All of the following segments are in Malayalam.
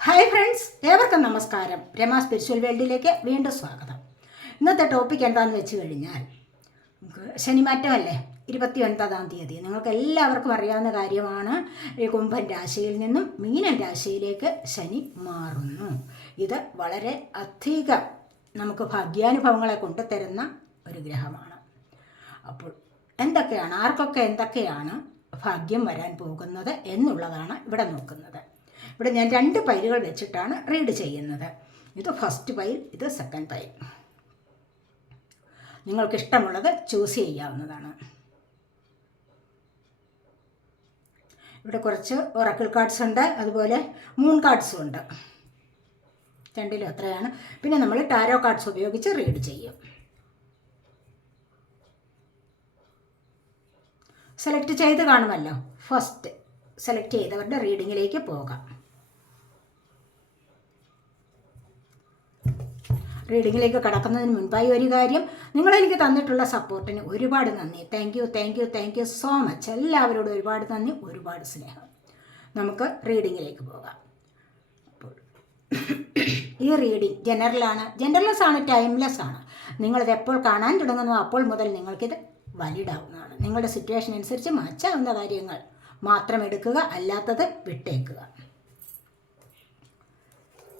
ഹായ് ഫ്രണ്ട്സ്, ഏവർക്കും നമസ്കാരം. രമ സ്പിരിച്വൽ വേൾഡിലേക്ക് വീണ്ടും സ്വാഗതം. ഇന്നത്തെ ടോപ്പിക് എന്താണെന്ന് വെച്ച് കഴിഞ്ഞാൽ, ശനിമാറ്റമല്ലേ, 29-ാം തീയതി. നിങ്ങൾക്ക് എല്ലാവർക്കും അറിയാവുന്ന കാര്യമാണ്. ഈ കുംഭൻ രാശിയിൽ നിന്നും മീനൻ രാശിയിലേക്ക് ശനി മാറുന്നു. ഇത് വളരെ അധികം നമുക്ക് ഭാഗ്യാനുഭവങ്ങളെ കൊണ്ടുതരുന്ന ഒരു ഗ്രഹമാണ്. അപ്പോൾ ആർക്കൊക്കെ എന്തൊക്കെയാണ് ഭാഗ്യം വരാൻ പോകുന്നത് എന്നുള്ളതാണ് ഇവിടെ നോക്കുന്നത്. ഇവിടെ ഞാൻ 2 പൈലുകൾ വെച്ചിട്ടാണ് റീഡ് ചെയ്യുന്നത്. ഇത് ഫസ്റ്റ് പൈൽ, ഇത് സെക്കൻഡ് പൈൽ. നിങ്ങൾക്കിഷ്ടമുള്ളത് ചൂസ് ചെയ്യാവുന്നതാണ്. ഇവിടെ കുറച്ച് ഒറാക്കിൾ കാർഡ്സ് ഉണ്ട്, അതുപോലെ മൂൺ കാർഡ്സും ഉണ്ട്. രണ്ടിലും അത്രയാണ്. പിന്നെ നമ്മൾ ടാരോ കാർഡ്സ് ഉപയോഗിച്ച് റീഡ് ചെയ്യും. സെലക്ട് ചെയ്ത് കാണുമല്ലോ. ഫസ്റ്റ് സെലക്ട് ചെയ്തവരുടെ റീഡിങ്ങിലേക്ക് പോകാം. റീഡിങ്ങിലേക്ക് കടക്കുന്നതിന് മുൻപായി ഒരു കാര്യം, നിങ്ങളെനിക്ക് തന്നിട്ടുള്ള സപ്പോർട്ടിന് ഒരുപാട് നന്ദി. Thank you so much. എല്ലാവരോടും ഒരുപാട് നന്ദി, ഒരുപാട് സ്നേഹം. നമുക്ക് റീഡിങ്ങിലേക്ക് പോകാം. അപ്പോൾ ഈ റീഡിങ് ജനറൽലെസ് ആണ്, ടൈംലെസ് ആണ്. നിങ്ങളിത് എപ്പോൾ കാണാൻ തുടങ്ങുന്നു അപ്പോൾ മുതൽ നിങ്ങൾക്കിത് വാലിഡ് ആവുന്നതാണ്. നിങ്ങളുടെ സിറ്റുവേഷൻ അനുസരിച്ച് മാറ്റാവുന്ന കാര്യങ്ങൾ മാത്രം എടുക്കുക, അല്ലാത്തത് വിട്ടേക്കുക.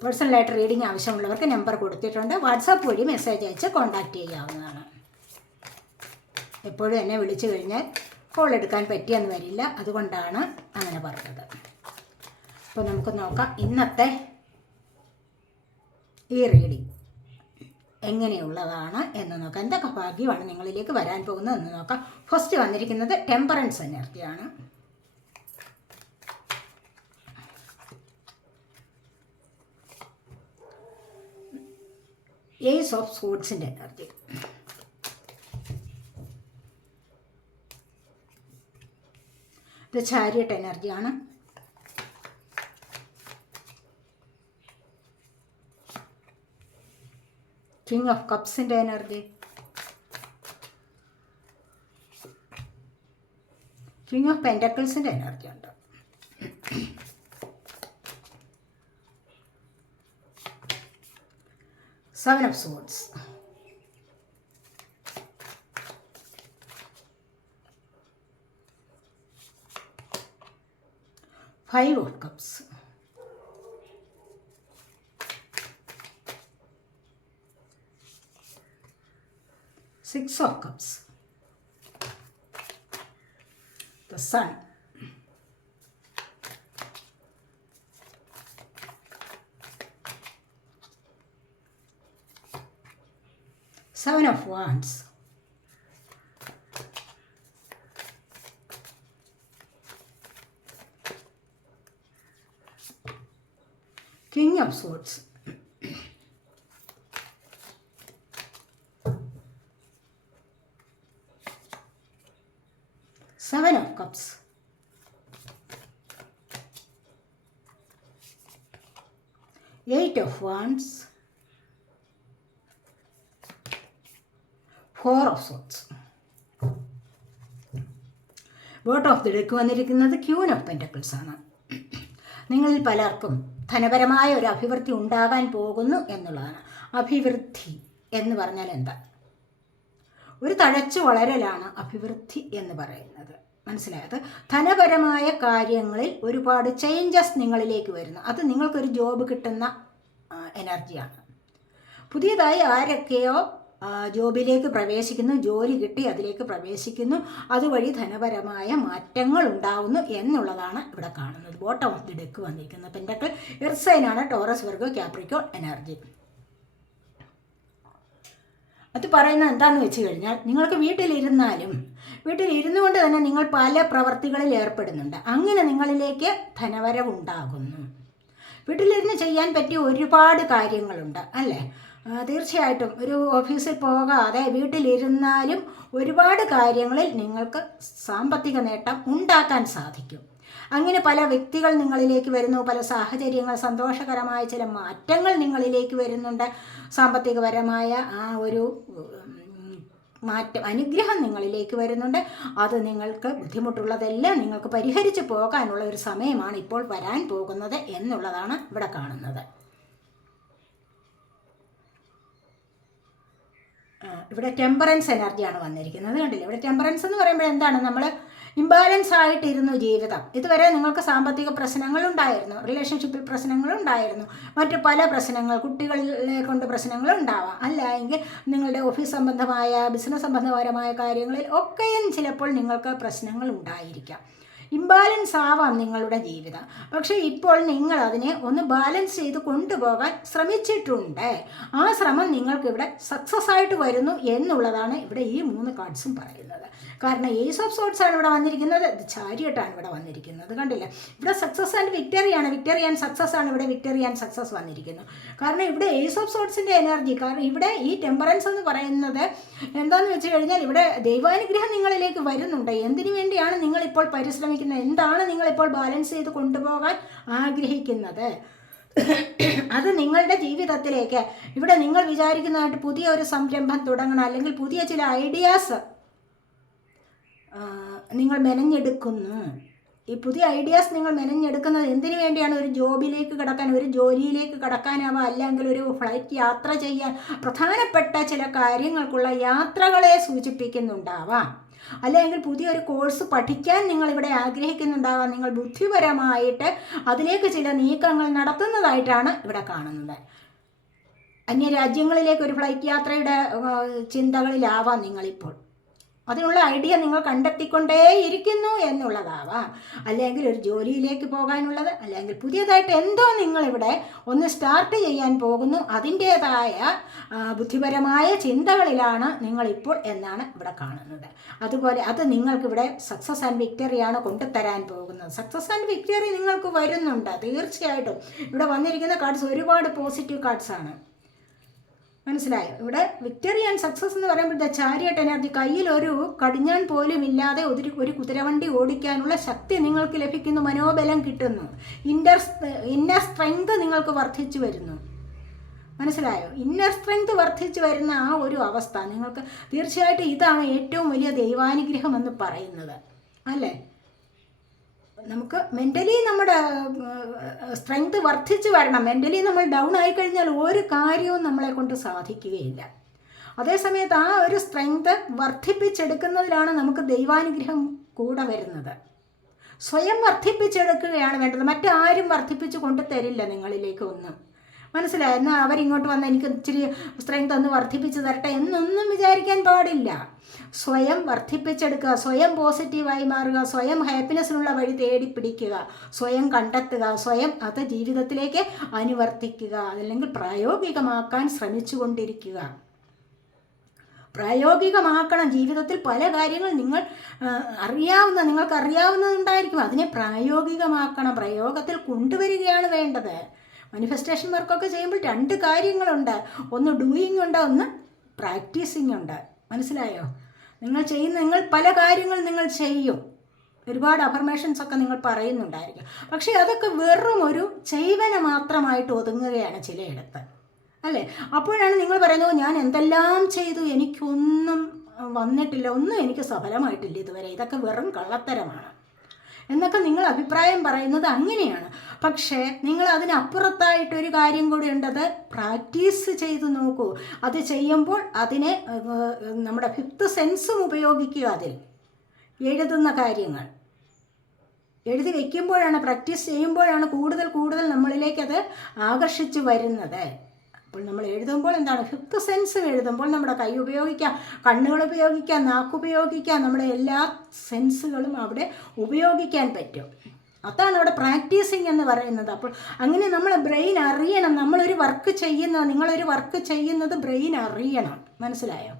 പേഴ്സണലായിട്ട് റീഡിങ് ആവശ്യമുള്ളവർക്ക് നമ്പർ കൊടുത്തിട്ടുണ്ട്. വാട്സാപ്പ് വഴി മെസ്സേജ് അയച്ച് കോൺടാക്റ്റ് ചെയ്യാവുന്നതാണ്. എപ്പോഴും എന്നെ വിളിച്ചു കഴിഞ്ഞാൽ കോൾ എടുക്കാൻ പറ്റിയെന്ന് വരില്ല, അതുകൊണ്ടാണ് അങ്ങനെ പറഞ്ഞത്. അപ്പോൾ നമുക്ക് നോക്കാം ഇന്നത്തെ ഈ റീഡിങ് എങ്ങനെയുള്ളതാണ് എന്ന് നോക്കാം. എന്തൊക്കെ ഭാഗ്യമാണ് നിങ്ങളിലേക്ക് വരാൻ പോകുന്നത് എന്ന് നോക്കാം. ഫസ്റ്റ് വന്നിരിക്കുന്നത് ടെമ്പറൻസ് എനർജിയാണ്. ഏസ് ഓഫ് സ്പോർട്സിൻ്റെ എനർജി. ഇത് ചാരിയറ്റ് എനർജിയാണ്. കിങ് ഓഫ് കപ്സിൻ്റെ എനർജി. കിങ് ഓഫ് പെൻറ്റക്കിൾസിൻ്റെ എനർജി ഉണ്ട്. Seven of Swords. Five of Cups. Six of Cups. The Sun. Seven of Wands. King of Swords. Seven of Cups. Eight of Wands. Four of Swords. Bottom of the deck വന്നിരിക്കുന്നത് ക്യൂൻ ഓഫ് പെൻറ്റക്കിൾസ് ആണ്. നിങ്ങളിൽ പലർക്കും ധനപരമായ ഒരു അഭിവൃദ്ധി ഉണ്ടാകാൻ പോകുന്നു എന്നുള്ളതാണ്. അഭിവൃദ്ധി എന്ന് പറഞ്ഞാൽ എന്താ? ഒരു തഴച്ചു വളരലാണ് അഭിവൃദ്ധി എന്ന് പറയുന്നത്. മനസ്സിലായത്? ധനപരമായ കാര്യങ്ങളിൽ ഒരുപാട് ചേഞ്ചസ് നിങ്ങളിലേക്ക് വരുന്നു. അത് നിങ്ങൾക്കൊരു ജോബ് കിട്ടുന്ന എനർജിയാണ്. പുതിയതായി ആരൊക്കെയോ ജോബിലേക്ക് പ്രവേശിക്കുന്നു, ജോലി കിട്ടി അതിലേക്ക് പ്രവേശിക്കുന്നു, അതുവഴി ധനപരമായ മാറ്റങ്ങൾ ഉണ്ടാവുന്നു എന്നുള്ളതാണ് ഇവിടെ കാണുന്നത്. ബോട്ടം ഓഫ് ദി ഡെക്ക് വന്നിരിക്കുന്നത് പെൻറ്റക്കിൾ എർത്ത് സൈനാണ്. Taurus, Virgo, Capricorn energy. അത് പറയുന്നത് എന്താണെന്ന് വെച്ച് കഴിഞ്ഞാൽ, നിങ്ങൾക്ക് വീട്ടിലിരുന്നു കൊണ്ട് തന്നെ നിങ്ങൾ പല പ്രവർത്തികളിൽ ഏർപ്പെടുന്നുണ്ട്. അങ്ങനെ നിങ്ങളിലേക്ക് ധനവരവുണ്ടാകുന്നു. വീട്ടിലിരുന്ന് ചെയ്യാൻ പറ്റിയ ഒരുപാട് കാര്യങ്ങളുണ്ട്, അല്ലേ? തീർച്ചയായിട്ടും ഒരു ഓഫീസിൽ പോകാതെ വീട്ടിലിരുന്നാലും ഒരുപാട് കാര്യങ്ങളിൽ നിങ്ങൾക്ക് സാമ്പത്തിക നേട്ടം ഉണ്ടാക്കാൻ സാധിക്കും. അങ്ങനെ പല വ്യക്തികൾ നിങ്ങളിലേക്ക് വരുന്നു, പല സാഹചര്യങ്ങൾ, സന്തോഷകരമായ ചില മാറ്റങ്ങൾ നിങ്ങളിലേക്ക് വരുന്നുണ്ട്. സാമ്പത്തികപരമായ ആ ഒരു അനുഗ്രഹം നിങ്ങളിലേക്ക് വരുന്നുണ്ട്. അത് നിങ്ങൾക്ക് ബുദ്ധിമുട്ടുള്ളതെല്ലാം നിങ്ങൾക്ക് പരിഹരിച്ച് പോകാനുള്ള ഒരു സമയമാണ് ഇപ്പോൾ വരാൻ പോകുന്നത് എന്നുള്ളതാണ് ഇവിടെ കാണുന്നത്. ഇവിടെ ടെമ്പറൻസ് എനർജിയാണ് വന്നിരിക്കുന്നത്. കണ്ടില്ലേ, ഇവിടെ ടെമ്പറൻസ് എന്ന് പറയുമ്പോൾ എന്താണ്, നമ്മൾ ഇംബാലൻസ് ആയിട്ടിരുന്നു ജീവിതം. ഇതുവരെ നിങ്ങൾക്ക് സാമ്പത്തിക പ്രശ്നങ്ങളുണ്ടായിരുന്നു, റിലേഷൻഷിപ്പിൽ പ്രശ്നങ്ങളുണ്ടായിരുന്നു, മറ്റു പല പ്രശ്നങ്ങൾ, കുട്ടികളെ കൊണ്ട് പ്രശ്നങ്ങളുണ്ടാവാം, അല്ല എങ്കിൽ നിങ്ങളുടെ ഓഫീസ് സംബന്ധമായ ബിസിനസ് സംബന്ധപരമായ കാര്യങ്ങളിൽ ഒക്കെയും ചിലപ്പോൾ നിങ്ങൾക്ക് പ്രശ്നങ്ങൾ ഉണ്ടായിരിക്കാം. ഇംബാലൻസ് ആവാം നിങ്ങളുടെ ജീവിതം. പക്ഷേ ഇപ്പോൾ നിങ്ങൾ അതിനെ ഒന്ന് ബാലൻസ് ചെയ്ത് കൊണ്ടുപോകാൻ ശ്രമിച്ചിട്ടുണ്ട്. ആ ശ്രമം നിങ്ങൾക്കിവിടെ സക്സസ് ആയിട്ട് വരുന്നു എന്നുള്ളതാണ് ഇവിടെ ഈ 3 കാർഡ്സും പറയുന്നത്. കാരണം ഏസ് ഓഫ് സോർട്സ് ആണ് ഇവിടെ വന്നിരിക്കുന്നത്, ചാരിയട്ടാണ് ഇവിടെ വന്നിരിക്കുന്നത്. കണ്ടില്ലേ, ഇവിടെ സക്സസ് ആൻഡ് വിക്ടറിയാണ്, വിക്ടറി ആൻഡ് സക്സസ് ആണ് ഇവിടെ, വിക്ടറി ആൻഡ് സക്സസ് വന്നിരിക്കുന്നു. കാരണം ഇവിടെ ഏസ് ഓഫ് സോർട്സിൻ്റെ എനർജി, കാരണം ഇവിടെ ഈ ടെമ്പറൻസ് എന്ന് പറയുന്നത് എന്താണെന്ന് വെച്ച് കഴിഞ്ഞാൽ ഇവിടെ ദൈവാനുഗ്രഹം നിങ്ങളിലേക്ക് വരുന്നുണ്ട്. എന്തിനു വേണ്ടിയാണ് നിങ്ങളിപ്പോൾ പരിശ്രമിക്കുന്നത്, എന്താണ് നിങ്ങളിപ്പോൾ ബാലൻസ് ചെയ്ത് കൊണ്ടുപോകാൻ ആഗ്രഹിക്കുന്നത്, അത് നിങ്ങളുടെ ജീവിതത്തിലേക്ക് ഇവിടെ നിങ്ങൾ വിചാരിക്കുന്നതായിട്ട് പുതിയ ഒരു സംരംഭം തുടങ്ങണം, അല്ലെങ്കിൽ പുതിയ ചില ഐഡിയാസ് നിങ്ങൾ മെനഞ്ഞെടുക്കുന്നു. ഈ പുതിയ ഐഡിയാസ് നിങ്ങൾ മെനഞ്ഞെടുക്കുന്നത് എന്തിനു വേണ്ടിയാണ്? ഒരു ജോബിലേക്ക് കടക്കാൻ, ഒരു ജോലിയിലേക്ക് കടക്കാനാവാം, അല്ലെങ്കിൽ ഒരു ഫ്ലൈറ്റ് യാത്ര ചെയ്യാൻ, പ്രധാനപ്പെട്ട ചില കാര്യങ്ങൾക്കുള്ള യാത്രകളെ സൂചിപ്പിക്കുന്നുണ്ടാവാം. അല്ലെങ്കിൽ പുതിയൊരു കോഴ്സ് പഠിക്കാൻ നിങ്ങളിവിടെ ആഗ്രഹിക്കുന്നുണ്ടാവാം. നിങ്ങൾ ബുദ്ധിപരമായിട്ട് അതിലേക്ക് ചില നീക്കങ്ങൾ നടത്തുന്നതായിട്ടാണ് ഇവിടെ കാണുന്നത്. അന്യരാജ്യങ്ങളിലേക്ക് ഒരു ഫ്ലൈറ്റ് യാത്രയുടെ ചിന്തകളിലാവാം നിങ്ങളിപ്പോൾ. അതിനുള്ള ഐഡിയ നിങ്ങൾ കണ്ടെത്തിക്കൊണ്ടേയിരിക്കുന്നു എന്നുള്ളതാവാം. അല്ലെങ്കിൽ ഒരു ജോലിയിലേക്ക് പോകാനുള്ളത്, അല്ലെങ്കിൽ പുതിയതായിട്ട് എന്തോ നിങ്ങളിവിടെ ഒന്ന് സ്റ്റാർട്ട് ചെയ്യാൻ പോകുന്നു. അതിൻ്റേതായ ബുദ്ധിപരമായ ചിന്തകളിലാണ് നിങ്ങളിപ്പോൾ എന്നാണ് ഇവിടെ കാണുന്നത്. അതുപോലെ അത് നിങ്ങൾക്കിവിടെ സക്സസ് ആൻഡ് വിക്ടറിയാണ് കൊണ്ടുതരാൻ പോകുന്നത്. സക്സസ് ആൻഡ് വിക്ടറി നിങ്ങൾക്ക് വരുന്നുണ്ട് തീർച്ചയായിട്ടും. ഇവിടെ വന്നിരിക്കുന്ന കാർഡ്സ് ഒരുപാട് പോസിറ്റീവ് കാർഡ്സാണ്, മനസ്സിലായോ? ഇവിടെ വിക്ടറി ആൻഡ് സക്സസ് എന്ന് പറയുമ്പോൾ ചാരിയട്ട് എനർജി, കയ്യിൽ ഒരു കടിഞ്ഞാൻ പോലും ഇല്ലാതെ ഒരു കുതിരവണ്ടി ഓടിക്കാനുള്ള ശക്തി നിങ്ങൾക്ക് ലഭിക്കുന്നു, മനോബലം കിട്ടുന്നു, ഇന്നർ സ്ട്രെങ്ത് നിങ്ങൾക്ക് വർദ്ധിച്ചു വരുന്നു. മനസ്സിലായോ? ഇന്നർ സ്ട്രെങ്ത് വർദ്ധിച്ചു വരുന്ന ആ ഒരു അവസ്ഥ നിങ്ങൾക്ക് തീർച്ചയായിട്ടും ഇതാണ് ഏറ്റവും വലിയ ദൈവാനുഗ്രഹം എന്ന് പറയുന്നത്, അല്ലേ? നമുക്ക് മെൻ്റലി നമ്മുടെ സ്ട്രെങ്ത് വർദ്ധിച്ച് വരണം. മെൻ്റലി നമ്മൾ ഡൗൺ ആയിക്കഴിഞ്ഞാൽ ഒരു കാര്യവും നമ്മളെ കൊണ്ട് സാധിക്കുകയില്ല. അതേസമയത്ത് ആ ഒരു സ്ട്രെങ്ത് വർദ്ധിപ്പിച്ചെടുക്കുന്നതിലാണ് നമുക്ക് ദൈവാനുഗ്രഹം കൂടെ വരുന്നത്. സ്വയം വർദ്ധിപ്പിച്ചെടുക്കുകയാണ് വേണ്ടത്, മറ്റാരും വർദ്ധിപ്പിച്ച് കൊണ്ട് തരില്ല നിങ്ങളിലേക്ക് ഒന്നും. മനസ്സിലായി? എന്നാൽ അവരിങ്ങോട്ട് വന്ന് എനിക്ക് ഇച്ചിരി സ്ട്രെങ്ത് ഒന്ന് വർദ്ധിപ്പിച്ച് തരട്ടെ എന്നൊന്നും വിചാരിക്കാൻ പാടില്ല. സ്വയം വർദ്ധിപ്പിച്ചെടുക്കുക, സ്വയം പോസിറ്റീവായി മാറുക, സ്വയം ഹാപ്പിനെസ്സിനുള്ള വഴി തേടിപ്പിടിക്കുക, സ്വയം കണ്ടെത്തുക, സ്വയം അത് ജീവിതത്തിലേക്ക് അനുവർത്തിക്കുക, അതല്ലെങ്കിൽ പ്രായോഗികമാക്കാൻ ശ്രമിച്ചുകൊണ്ടിരിക്കുക. പ്രായോഗികമാക്കണം. ജീവിതത്തിൽ പല കാര്യങ്ങൾ നിങ്ങൾക്ക് അറിയാവുന്നതുണ്ടായിരിക്കും, അതിനെ പ്രായോഗികമാക്കണം, പ്രയോഗത്തിൽ കൊണ്ടുവരികയാണ് വേണ്ടത്. മാനിഫെസ്റ്റേഷൻ വർക്കൊക്കെ ചെയ്യുമ്പോൾ 2 കാര്യങ്ങളുണ്ട്, ഒന്ന് ഡൂയിങ് ഉണ്ട്, ഒന്ന് പ്രാക്ടീസിങ് ഉണ്ട്. മനസ്സിലായോ? നിങ്ങൾ പല കാര്യങ്ങൾ നിങ്ങൾ ചെയ്യും, ഒരുപാട് അഫർമേഷൻസ് ഒക്കെ നിങ്ങൾ പറയുന്നുണ്ടായിരിക്കും, പക്ഷേ അതൊക്കെ വെറും ഒരു ചെയ്വന മാത്രമായിട്ട് ഒതുങ്ങുകയാണ് ചിലയിടത്ത്, അല്ലേ? അപ്പോഴാണ് നിങ്ങൾ പറയുന്നത് ഞാൻ എന്തെല്ലാം ചെയ്തു, എനിക്കൊന്നും വന്നിട്ടില്ല, ഒന്നും എനിക്ക് സഫലമായിട്ടില്ല ഇതുവരെ, ഇതൊക്കെ വെറും കള്ളത്തരമാണ് എന്നൊക്കെ നിങ്ങൾ അഭിപ്രായം പറയുന്നത് അങ്ങനെയാണ്. പക്ഷേ നിങ്ങൾ അതിനപ്പുറത്തായിട്ടൊരു കാര്യം കൂടി ഉണ്ടത്, പ്രാക്ടീസ് ചെയ്ത് നോക്കൂ. അത് ചെയ്യുമ്പോൾ അതിനെ നമ്മുടെ 5th സെൻസും ഉപയോഗിക്കുക. അതിൽ എഴുതുന്ന കാര്യങ്ങൾ എഴുതി വയ്ക്കുമ്പോഴാണ്, പ്രാക്ടീസ് ചെയ്യുമ്പോഴാണ് കൂടുതൽ നമ്മളിലേക്ക് അത് ആകർഷിച്ചു വരുന്നത്. അപ്പോൾ നമ്മൾ എഴുതുമ്പോൾ എന്താണ്, 5th സെൻസും എഴുതുമ്പോൾ നമ്മുടെ കൈ ഉപയോഗിക്കാം, കണ്ണുകൾ ഉപയോഗിക്കാം, നാക്കുപയോഗിക്കാം, നമ്മുടെ എല്ലാ സെൻസുകളും അവിടെ ഉപയോഗിക്കാൻ പറ്റും. അതാണ് അവിടെ പ്രാക്ടീസിങ് എന്ന് പറയുന്നത്. അപ്പോൾ അങ്ങനെ നമ്മൾ ബ്രെയിൻ അറിയണം. നിങ്ങളൊരു വർക്ക് ചെയ്യുന്നത് ബ്രെയിൻ അറിയണം. മനസ്സിലായോ?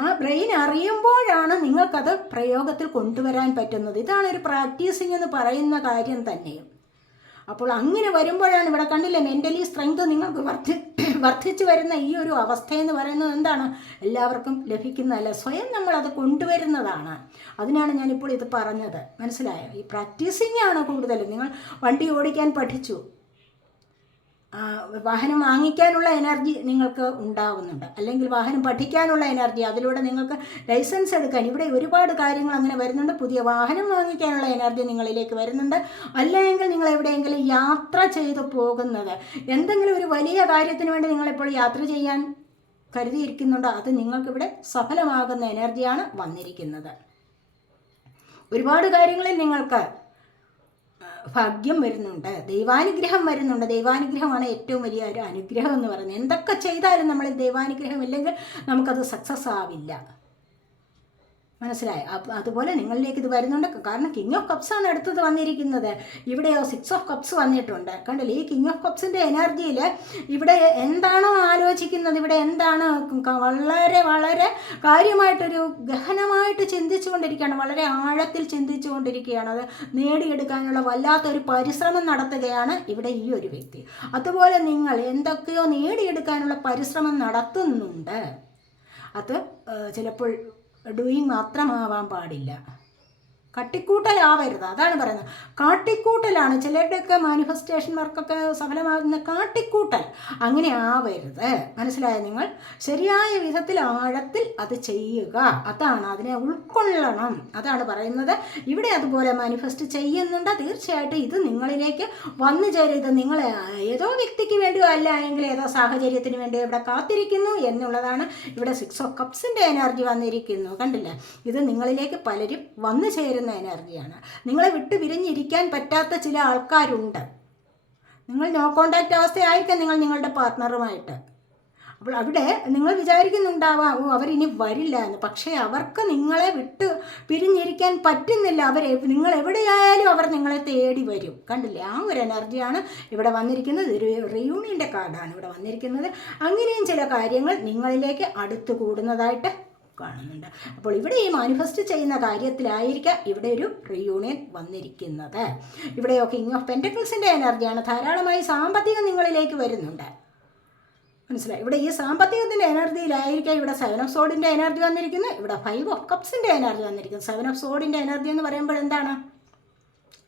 ആ ബ്രെയിൻ അറിയുമ്പോഴാണ് നിങ്ങൾക്കത് പ്രയോഗത്തിൽ കൊണ്ടുവരാൻ പറ്റുന്നത്. ഇതാണ് ഒരു പ്രാക്ടീസിങ് എന്ന് പറയുന്ന കാര്യം തന്നെയും. അപ്പോൾ അങ്ങനെ വരുമ്പോഴാണ് ഇവിടെ കണ്ടില്ലേ, മെൻ്റലി സ്ട്രെങ്ത് നിങ്ങൾക്ക് വർദ്ധിച്ചു വരുന്ന ഈ ഒരു അവസ്ഥയെന്ന് പറയുന്നത് എന്താണ്, എല്ലാവർക്കും ലഭിക്കുന്നതല്ല, സ്വയം നമ്മളത് കൊണ്ടുവരുന്നതാണ്. അതിനാണ് ഞാനിപ്പോൾ ഇത് പറഞ്ഞത്. മനസ്സിലായോ? ഈ പ്രാക്ടീസിങ് ആണ് കൂടുതൽ. നിങ്ങൾ വണ്ടി ഓടിക്കാൻ പഠിച്ചു, വാഹനം വാങ്ങിക്കാനുള്ള എനർജി നിങ്ങൾക്ക് ഉണ്ടാകുന്നുണ്ട്, അല്ലെങ്കിൽ വാഹനം പഠിക്കാനുള്ള എനർജി, അതിലൂടെ നിങ്ങൾക്ക് ലൈസൻസ് എടുക്കാൻ, ഇവിടെ ഒരുപാട് കാര്യങ്ങൾ അങ്ങനെ വരുന്നുണ്ട്. പുതിയ വാഹനം വാങ്ങിക്കാനുള്ള എനർജി നിങ്ങളിലേക്ക് വരുന്നുണ്ട്. അല്ലെങ്കിൽ നിങ്ങൾ എവിടെയെങ്കിലും യാത്ര ചെയ്തു പോകുന്നത്, എന്തെങ്കിലും ഒരു വലിയ കാര്യത്തിന് വേണ്ടി നിങ്ങളിപ്പോൾ യാത്ര ചെയ്യാൻ കരുതിയിരിക്കുന്നുണ്ടോ, അത് നിങ്ങൾക്കിവിടെ സഫലമാകുന്ന എനർജിയാണ് വന്നിരിക്കുന്നത്. ഒരുപാട് കാര്യങ്ങളിൽ നിങ്ങൾക്ക് ഭാഗ്യം വരുന്നുണ്ട്, ദൈവാനുഗ്രഹം വരുന്നുണ്ട്. ദൈവാനുഗ്രഹമാണ് ഏറ്റവും വലിയ ഒരു അനുഗ്രഹം എന്ന് പറയുന്നത്. എന്തൊക്കെ ചെയ്താലും നമ്മൾ ദൈവാനുഗ്രഹം ഇല്ലെങ്കിൽ നമുക്കത് സക്സസ് ആവില്ല. മനസ്സിലായി? അതുപോലെ നിങ്ങളിലേക്ക് ഇത് വരുന്നുണ്ട്. കാരണം കിങ് ഓഫ് കപ്സ് ആണ് അടുത്തത് വന്നിരിക്കുന്നത്. ഇവിടെയോ 6 ഓഫ് കപ്സ് വന്നിട്ടുണ്ട്. കണ്ടില്ലേ? ഈ കിങ് ഓഫ് കപ്സിൻ്റെ എനർജിയിൽ ഇവിടെ എന്താണോ ആലോചിക്കുന്നത്, ഇവിടെ എന്താണ് വളരെ വളരെ കാര്യമായിട്ടൊരു ഗഹനമായിട്ട് ചിന്തിച്ചുകൊണ്ടിരിക്കുകയാണ്, വളരെ ആഴത്തിൽ ചിന്തിച്ചുകൊണ്ടിരിക്കുകയാണ്. അത് നേടിയെടുക്കാനുള്ള വല്ലാത്തൊരു പരിശ്രമം നടത്തുകയാണ് ഇവിടെ ഈ ഒരു വ്യക്തി. അതുപോലെ നിങ്ങൾ എന്തൊക്കെയോ നേടിയെടുക്കാനുള്ള പരിശ്രമം നടത്തുന്നുണ്ട്. അത് ചിലപ്പോൾ ഡൂയിങ് മാത്രമാവാൻ പാടില്ല, കാട്ടിക്കൂട്ടലാവരുത്. അതാണ് പറയുന്നത്. കാട്ടിക്കൂട്ടലാണ് ചിലരുടെയൊക്കെ മാനിഫെസ്റ്റേഷൻ വർക്കൊക്കെ സഫലമാകുന്ന കാട്ടിക്കൂട്ടൽ. അങ്ങനെ ആവരുത്. മനസ്സിലായോ? നിങ്ങൾ ശരിയായ വിധത്തിൽ ആഴത്തിൽ അത് ചെയ്യുക, അതാണ്, അതിനെ ഉൾക്കൊള്ളണം, അതാണ് പറയുന്നത്. ഇവിടെ അതുപോലെ മാനിഫെസ്റ്റ് ചെയ്യുന്നുണ്ട്. തീർച്ചയായിട്ടും ഇത് നിങ്ങളിലേക്ക് വന്നു ചേരും. ഇത് നിങ്ങൾ ഏതോ വ്യക്തിക്ക് വേണ്ടിയോ അല്ല എങ്കിൽ ഏതോ സാഹചര്യത്തിന് വേണ്ടിയോ ഇവിടെ കാത്തിരിക്കുന്നു എന്നുള്ളതാണ്. ഇവിടെ 6 ഓഫ് കപ്സിൻ്റെ എനർജി വന്നിരിക്കുന്നു. കണ്ടില്ല? ഇത് നിങ്ങളിലേക്ക് പലരും വന്നു ചേരുന്ന എനർജിയാണ്. നിങ്ങളെ വിട്ട് പിരിഞ്ഞിരിക്കാൻ പറ്റാത്ത ചില ആൾക്കാരുണ്ട്. നിങ്ങൾ നോ കോണ്ടാക്റ്റ് അവസ്ഥയായിരിക്കാം നിങ്ങൾ നിങ്ങളുടെ പാർട്ട്ണറുമായിട്ട്. അപ്പോൾ അവിടെ നിങ്ങൾ വിചാരിക്കുന്നുണ്ടാവാം, അവരിനി വരില്ല എന്ന്. പക്ഷേ അവർക്ക് നിങ്ങളെ വിട്ട് പിരിഞ്ഞിരിക്കാൻ പറ്റുന്നില്ല. നിങ്ങൾ എവിടെയായാലും അവർ നിങ്ങളെ തേടി വരും. കണ്ടില്ലേ? ആ ഒരു എനർജിയാണ് ഇവിടെ വന്നിരിക്കുന്നത്. ഒരു റിയൂണിയൻ്റെ കാർഡാണ് ഇവിടെ വന്നിരിക്കുന്നത്. അങ്ങനെയും ചില കാര്യങ്ങൾ നിങ്ങളിലേക്ക് അടുത്തു കൂടുന്നതായിട്ട് കാണുന്നുണ്ട്. അപ്പോൾ ഇവിടെ ഈ മാനിഫെസ്റ്റ് ചെയ്യുന്ന കാര്യത്തിലായിരിക്കാം ഇവിടെ ഒരു റിയൂണിയൻ വന്നിരിക്കുന്നത്. ഇവിടെയോ കിങ് ഓഫ് പെൻറ്റക്കിൾസിൻ്റെ എനർജിയാണ്. ധാരാളമായി സാമ്പത്തികം നിങ്ങളിലേക്ക് വരുന്നുണ്ട്. മനസ്സിലായി? ഇവിടെ ഈ സാമ്പത്തികത്തിൻ്റെ എനർജിയിലായിരിക്കാം ഇവിടെ 7 ഓഫ് സോഡിൻ്റെ എനർജി വന്നിരിക്കുന്നത്. ഇവിടെ 5 ഓഫ് കപ്സിൻ്റെ എനർജി വന്നിരിക്കുന്നത്. 7 ഓഫ് സോഡിൻ്റെ എനർജി എന്ന് പറയുമ്പോൾ എന്താണ്?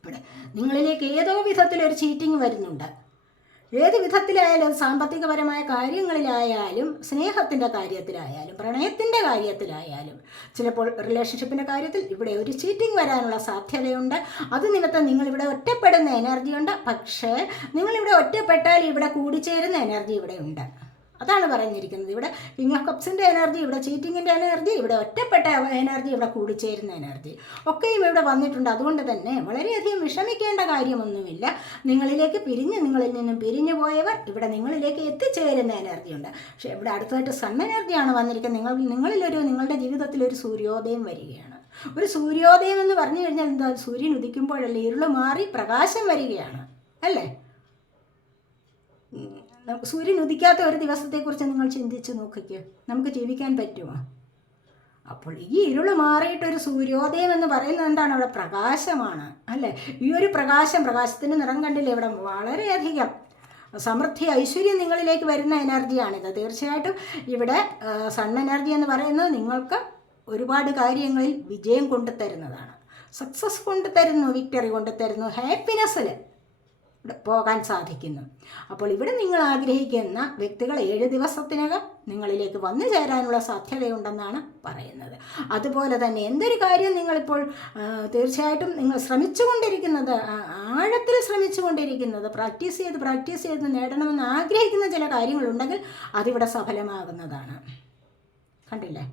ഇവിടെ നിങ്ങളിലേക്ക് ഏതോ വിധത്തിലൊരു ചീറ്റിംഗ് വരുന്നുണ്ട്. ഏത് വിധത്തിലായാലും, സാമ്പത്തികപരമായ കാര്യങ്ങളിലായാലും, സ്നേഹത്തിൻ്റെ കാര്യത്തിലായാലും, പ്രണയത്തിൻ്റെ കാര്യത്തിലായാലും, ചിലപ്പോൾ റിലേഷൻഷിപ്പിൻ്റെ കാര്യത്തിൽ ഇവിടെ ഒരു ചീറ്റിംഗ് വരാനുള്ള സാധ്യതയുണ്ട്. അത് നിമിത്തം നിങ്ങളിവിടെ ഒറ്റപ്പെടുന്ന എനർജിയുണ്ട്. പക്ഷേ നിങ്ങളിവിടെ ഒറ്റപ്പെട്ടാൽ ഇവിടെ കൂടിച്ചേരുന്ന എനർജി ഇവിടെ ഉണ്ട്. അതാണ് പറഞ്ഞിരിക്കുന്നത്. ഇവിടെ കിങ് ഓഫ് കപ്സിൻ്റെ എനർജി, ഇവിടെ ചീറ്റിങ്ങിൻ്റെ എനർജി, ഇവിടെ ഒറ്റപ്പെട്ട എനർജി, ഇവിടെ കൂടിച്ചേരുന്ന എനർജി ഒക്കെയും ഇവിടെ വന്നിട്ടുണ്ട്. അതുകൊണ്ട് തന്നെ വളരെയധികം വിഷമിക്കേണ്ട കാര്യമൊന്നുമില്ല. നിങ്ങളിൽ നിന്നും പിരിഞ്ഞു പോയവർ ഇവിടെ നിങ്ങളിലേക്ക് എത്തിച്ചേരുന്ന എനർജിയുണ്ട്. പക്ഷേ ഇവിടെ അടുത്തതായിട്ട് സൺ എനർജിയാണ് വന്നിരിക്കുന്നത്. നിങ്ങളുടെ ജീവിതത്തിൽ ഒരു സൂര്യോദയം വരികയാണ്. ഒരു സൂര്യോദയം എന്ന് പറഞ്ഞു കഴിഞ്ഞാൽ എന്താ? സൂര്യൻ ഉദിക്കുമ്പോഴല്ലേ ഇരുള് മാറി പ്രകാശം വരികയാണ്, അല്ലേ? സൂര്യൻ ഉദിക്കാത്ത ഒരു ദിവസത്തെക്കുറിച്ച് നിങ്ങൾ ചിന്തിച്ച് നോക്കിക്കോ. നമുക്ക് ജീവിക്കാൻ പറ്റുമോ? അപ്പോൾ ഈ ഇരുള് മാറിയിട്ടൊരു സൂര്യോദയം എന്ന് പറയുന്നത് എന്താണ്? അവിടെ പ്രകാശമാണ്, അല്ലേ? ഈ ഒരു പ്രകാശത്തിൻ്റെ നിറം കണ്ടില്ലേ? ഇവിടെ വളരെയധികം സമൃദ്ധി, ഐശ്വര്യം നിങ്ങളിലേക്ക് വരുന്ന എനർജിയാണിത്. തീർച്ചയായിട്ടും ഇവിടെ സൺ എനർജി എന്ന് പറയുന്നത് നിങ്ങൾക്ക് ഒരുപാട് കാര്യങ്ങളിൽ വിജയം കൊണ്ടുതരുന്നതാണ്, സക്സസ് കൊണ്ടുതരുന്നു, വിക്ടറി കൊണ്ടുതരുന്നു, ഹാപ്പിനെസ്സിൽ പോകാൻ സാധിക്കുന്നു. അപ്പോൾ ഇവിടെ നിങ്ങൾ ആഗ്രഹിക്കുന്ന വ്യക്തികൾ 7 ദിവസത്തിനകം നിങ്ങളിലേക്ക് വന്നു ചേരാനുള്ള സാധ്യതയുണ്ടെന്നാണ് പറയുന്നത്. അതുപോലെ തന്നെ എന്തൊരു കാര്യം നിങ്ങളിപ്പോൾ തീർച്ചയായിട്ടും നിങ്ങൾ ശ്രമിച്ചുകൊണ്ടിരിക്കുന്നത്, ആഴത്തിൽ ശ്രമിച്ചുകൊണ്ടിരിക്കുന്നത്, പ്രാക്ടീസ് ചെയ്ത് നേടണമെന്ന് ആഗ്രഹിക്കുന്ന ചില കാര്യങ്ങളുണ്ടെങ്കിൽ അതിവിടെ സഫലമാകുന്നതാണ്. കണ്ടില്ലേ?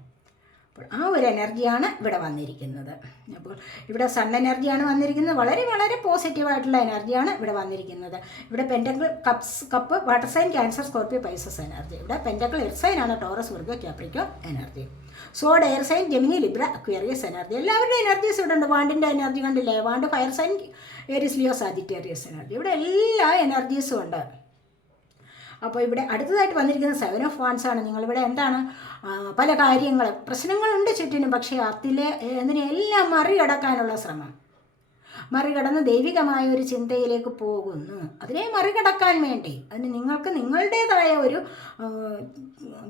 അപ്പോൾ ആ ഒരു എനർജിയാണ് ഇവിടെ വന്നിരിക്കുന്നത്. അപ്പോൾ ഇവിടെ സൺ എനർജിയാണ് വന്നിരിക്കുന്നത്. വളരെ വളരെ പോസിറ്റീവായിട്ടുള്ള എനർജിയാണ് ഇവിടെ വന്നിരിക്കുന്നത്. ഇവിടെ pentacle cup water sign, Cancer, Scorpio, Pisces energy. ഇവിടെ പെൻറ്റക്കിൾ എർത്ത് സൈൻ ആണ്, Taurus, Virgo, Capricorn energy. Sword air sign, Gemini, Libra, Aquarius energy. എല്ലാവരുടെ എനർജീസ് ഇവിടെ ഉണ്ട്. വാണ്ടിൻ്റെ എനർജി കണ്ടില്ലേ? Wand fire sign, Aries, Leo, Sagittarius energy. ഇവിടെ എല്ലാ എനർജീസും ഉണ്ട്. അപ്പോൾ ഇവിടെ അടുത്തതായിട്ട് വന്നിരിക്കുന്ന 7 ഓഫ് വാൻസ് ആണ്. നിങ്ങളിവിടെ എന്താണ്? പല കാര്യങ്ങളും പ്രശ്നങ്ങളുണ്ട് ചുറ്റിനും. പക്ഷേ അതിനെല്ലാം മറികടക്കാനുള്ള ശ്രമം, മറികടന്ന് ദൈവികമായ ഒരു ചിന്തയിലേക്ക് പോകുന്നു. അതിനെ മറികടക്കാൻ വേണ്ടി നിങ്ങൾക്ക് നിങ്ങളുടേതായ ഒരു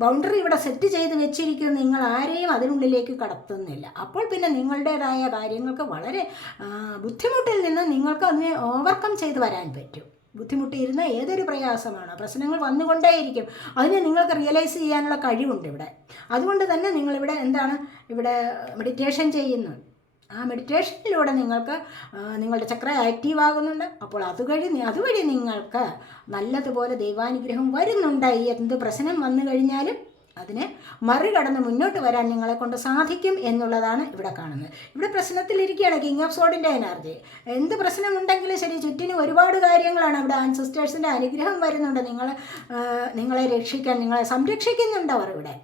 ബൗണ്ടറി ഇവിടെ സെറ്റ് ചെയ്ത് വെച്ചിരിക്കുന്നു. നിങ്ങൾ ആരെയും അതിനുള്ളിലേക്ക് കടത്തുന്നില്ല. അപ്പോൾ പിന്നെ നിങ്ങളുടേതായ കാര്യങ്ങൾക്ക് വളരെ ബുദ്ധിമുട്ടിൽ നിന്ന് നിങ്ങൾക്ക് അതിനെ ഓവർകം ചെയ്ത് വരാൻ പറ്റും. ബുദ്ധിമുട്ടിയിരുന്ന ഏതൊരു പ്രയാസമാണ്, പ്രശ്നങ്ങൾ വന്നുകൊണ്ടേയിരിക്കും. അതിനെ നിങ്ങൾക്ക് റിയലൈസ് ചെയ്യാനുള്ള കഴിവുണ്ട് ഇവിടെ. അതുകൊണ്ട് തന്നെ നിങ്ങളിവിടെ എന്താണ്, ഇവിടെ മെഡിറ്റേഷൻ ചെയ്യുന്നു. ആ മെഡിറ്റേഷനിലൂടെ നിങ്ങൾക്ക് നിങ്ങളുടെ ചക്ര ആക്റ്റീവ് ആകുന്നുണ്ട്. അപ്പോൾ അതുവഴി നിങ്ങൾക്ക് നല്ലതുപോലെ ദൈവാനുഗ്രഹം വരുന്നുണ്ട്. എന്ത് പ്രശ്നം വന്നു കഴിഞ്ഞാലും അതിനെ മറികടന്ന് മുന്നോട്ട് വരാൻ നിങ്ങളെ കൊണ്ട് സാധിക്കും എന്നുള്ളതാണ് ഇവിടെ കാണുന്നത്. ഇവിടെ പ്രശ്നത്തിലിരിക്കുകയാണ് കിങ് ഓഫ് സോഡിൻ്റെ എനർജി. എന്ത് പ്രശ്നമുണ്ടെങ്കിലും ശരി, ചുറ്റിനും ഒരുപാട് കാര്യങ്ങളാണ്. ഇവിടെ ആൻസിസ്റ്റേഴ്സിൻ്റെ അനുഗ്രഹം വരുന്നുണ്ട്. നിങ്ങളെ രക്ഷിക്കാൻ, നിങ്ങളെ സംരക്ഷിക്കുന്നുണ്ട് അവർ ഇവിടെ.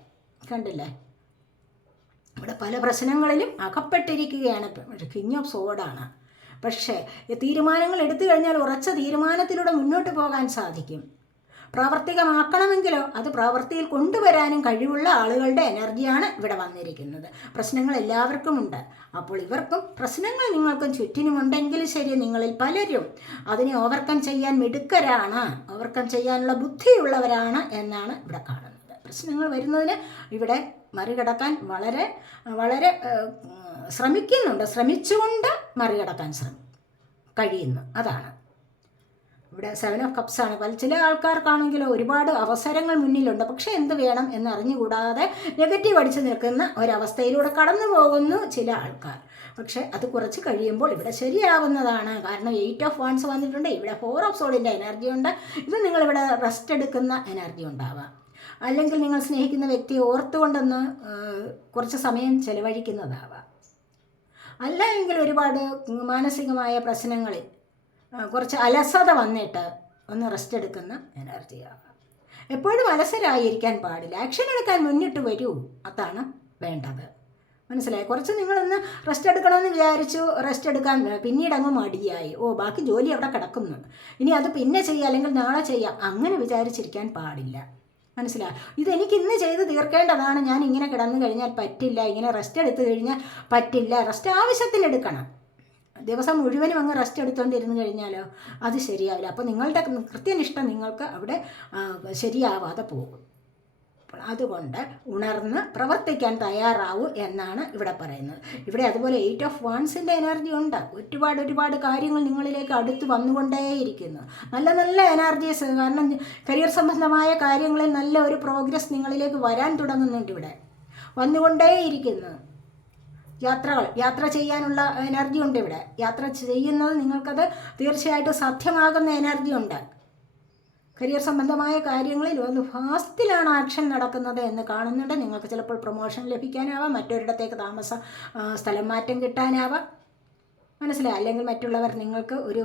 കണ്ടില്ലേ, ഇവിടെ പല പ്രശ്നങ്ങളിലും അകപ്പെട്ടിരിക്കുകയാണ്. King of സോഡാണ്. പക്ഷേ തീരുമാനങ്ങൾ എടുത്തു കഴിഞ്ഞാൽ ഉറച്ച തീരുമാനത്തിലൂടെ മുന്നോട്ട് പോകാൻ സാധിക്കും. പ്രാവർത്തികമാക്കണമെങ്കിലോ അത് പ്രവൃത്തിയിൽ കൊണ്ടുവരാനും കഴിവുള്ള ആളുകളുടെ എനർജിയാണ് ഇവിടെ വന്നിരിക്കുന്നത്. പ്രശ്നങ്ങൾ എല്ലാവർക്കും ഉണ്ട്. അപ്പോൾ ഇവർക്കും പ്രശ്നങ്ങൾ നിങ്ങൾക്കും ചുറ്റിനുമുണ്ടെങ്കിൽ ശരി, നിങ്ങളിൽ പലരും അതിനെ ഓവർകം ചെയ്യാൻ മിടുക്കരാണ്, ഓവർകം ചെയ്യാനുള്ള ബുദ്ധിയുള്ളവരാണ് എന്നാണ് ഇവിടെ കാണുന്നത്. പ്രശ്നങ്ങൾ വരുന്നതിന് ഇവിടെ മറികടക്കാൻ വളരെ വളരെ ശ്രമിക്കുന്നുണ്ട്. ശ്രമിച്ചുകൊണ്ട് മറികടക്കാൻ കഴിയുന്നു. അതാണ് ഇവിടെ 7 ഓഫ് കപ്സ് ആണ്. ചില ആൾക്കാർക്കാണെങ്കിലോ ഒരുപാട് അവസരങ്ങൾ മുന്നിലുണ്ട്. പക്ഷേ എന്ത് വേണം എന്നറിഞ്ഞുകൂടാതെ നെഗറ്റീവ് അടിച്ചു നിൽക്കുന്ന ഒരവസ്ഥയിലൂടെ കടന്നു പോകുന്നു ചില ആൾക്കാർ. പക്ഷേ അത് കുറച്ച് കഴിയുമ്പോൾ ഇവിടെ ശരിയാവുന്നതാണ്. കാരണം 8 ഓഫ് വാൻസ് വന്നിട്ടുണ്ട്. ഇവിടെ 4 ഓഫ് സോഡിൻ്റെ എനർജി ഉണ്ട്. ഇത് നിങ്ങളിവിടെ റെസ്റ്റ് എടുക്കുന്ന എനർജി ഉണ്ടാവാം. അല്ലെങ്കിൽ നിങ്ങൾ സ്നേഹിക്കുന്ന വ്യക്തിയെ ഓർത്തുകൊണ്ടൊന്ന് കുറച്ച് സമയം ചെലവഴിക്കുന്നതാവാം. അല്ല എങ്കിൽ ഒരുപാട് മാനസികമായ പ്രശ്നങ്ങളിൽ കുറച്ച് അലസത വന്നിട്ട് ഒന്ന് റെസ്റ്റ് എടുക്കുന്ന എനർജിയാവാം. എപ്പോഴും അലസരായിരിക്കാൻ പാടില്ല. ആക്ഷൻ എടുക്കാൻ മുന്നിട്ട് വരൂ. അതാണ് വേണ്ടത്. മനസ്സിലായി? കുറച്ച് നിങ്ങളൊന്ന് റെസ്റ്റ് എടുക്കണമെന്ന് വിചാരിച്ചു, റെസ്റ്റ് എടുക്കാൻ പിന്നീട് അങ്ങ് മടിയായി, ബാക്കി ജോലി അവിടെ കിടക്കുന്നു, ഇനി അത് പിന്നെ ചെയ്യാം അല്ലെങ്കിൽ നാളെ ചെയ്യാം, അങ്ങനെ വിചാരിച്ചിരിക്കാൻ പാടില്ല. മനസ്സിലായി? ഇതെനിക്ക് ഇന്ന് ചെയ്ത് തീർക്കേണ്ടതാണ്, ഞാൻ ഇങ്ങനെ കിടന്നു കഴിഞ്ഞാൽ പറ്റില്ല, ഇങ്ങനെ റെസ്റ്റ് എടുത്തു കഴിഞ്ഞാൽ പറ്റില്ല. റെസ്റ്റ് ആവശ്യത്തിന് എടുക്കണം. ദിവസം മുഴുവനും അങ്ങ് റെസ്റ്റ് എടുത്തുകൊണ്ടിരുന്നു കഴിഞ്ഞാലോ അത് ശരിയാവില്ല. അപ്പോൾ നിങ്ങളുടെ കൃത്യനിഷ്ഠ നിങ്ങൾക്ക് അവിടെ ശരിയാവാതെ പോകും. അതുകൊണ്ട് ഉണർന്ന് പ്രവർത്തിക്കാൻ തയ്യാറാവൂ എന്നാണ് ഇവിടെ പറയുന്നത്. ഇവിടെ അതുപോലെ 8 ഓഫ് വാൻസിൻ്റെ എനർജി ഉണ്ട്. ഒരുപാട് കാര്യങ്ങൾ നിങ്ങളിലേക്ക് അടുത്ത് വന്നുകൊണ്ടേയിരിക്കുന്നു. നല്ല നല്ല എനർജീസ്. കാരണം കരിയർ സംബന്ധമായ കാര്യങ്ങളിൽ നല്ല ഒരു പ്രോഗ്രസ് നിങ്ങളിലേക്ക് വരാൻ തുടങ്ങുന്നുണ്ട്. ഇവിടെ വന്നുകൊണ്ടേയിരിക്കുന്നു. യാത്ര ചെയ്യാനുള്ള എനർജി ഉണ്ട്. ഇവിടെ യാത്ര ചെയ്യുന്നത് നിങ്ങൾക്കത് തീർച്ചയായിട്ടും സാധ്യമാകുന്ന എനർജി ഉണ്ട്. കരിയർ സംബന്ധമായ കാര്യങ്ങളിൽ ഒന്ന് ഫാസ്റ്റിലാണ് ആക്ഷൻ നടക്കുന്നത് എന്ന് കാണുന്നുണ്ട്. നിങ്ങൾക്ക് ചിലപ്പോൾ പ്രൊമോഷൻ ലഭിക്കാനാവാം, മറ്റൊരിടത്തേക്ക് സ്ഥലം മാറ്റം കിട്ടാനാവാം. മനസ്സിലായി? അല്ലെങ്കിൽ മറ്റുള്ളവർ നിങ്ങൾക്ക് ഒരു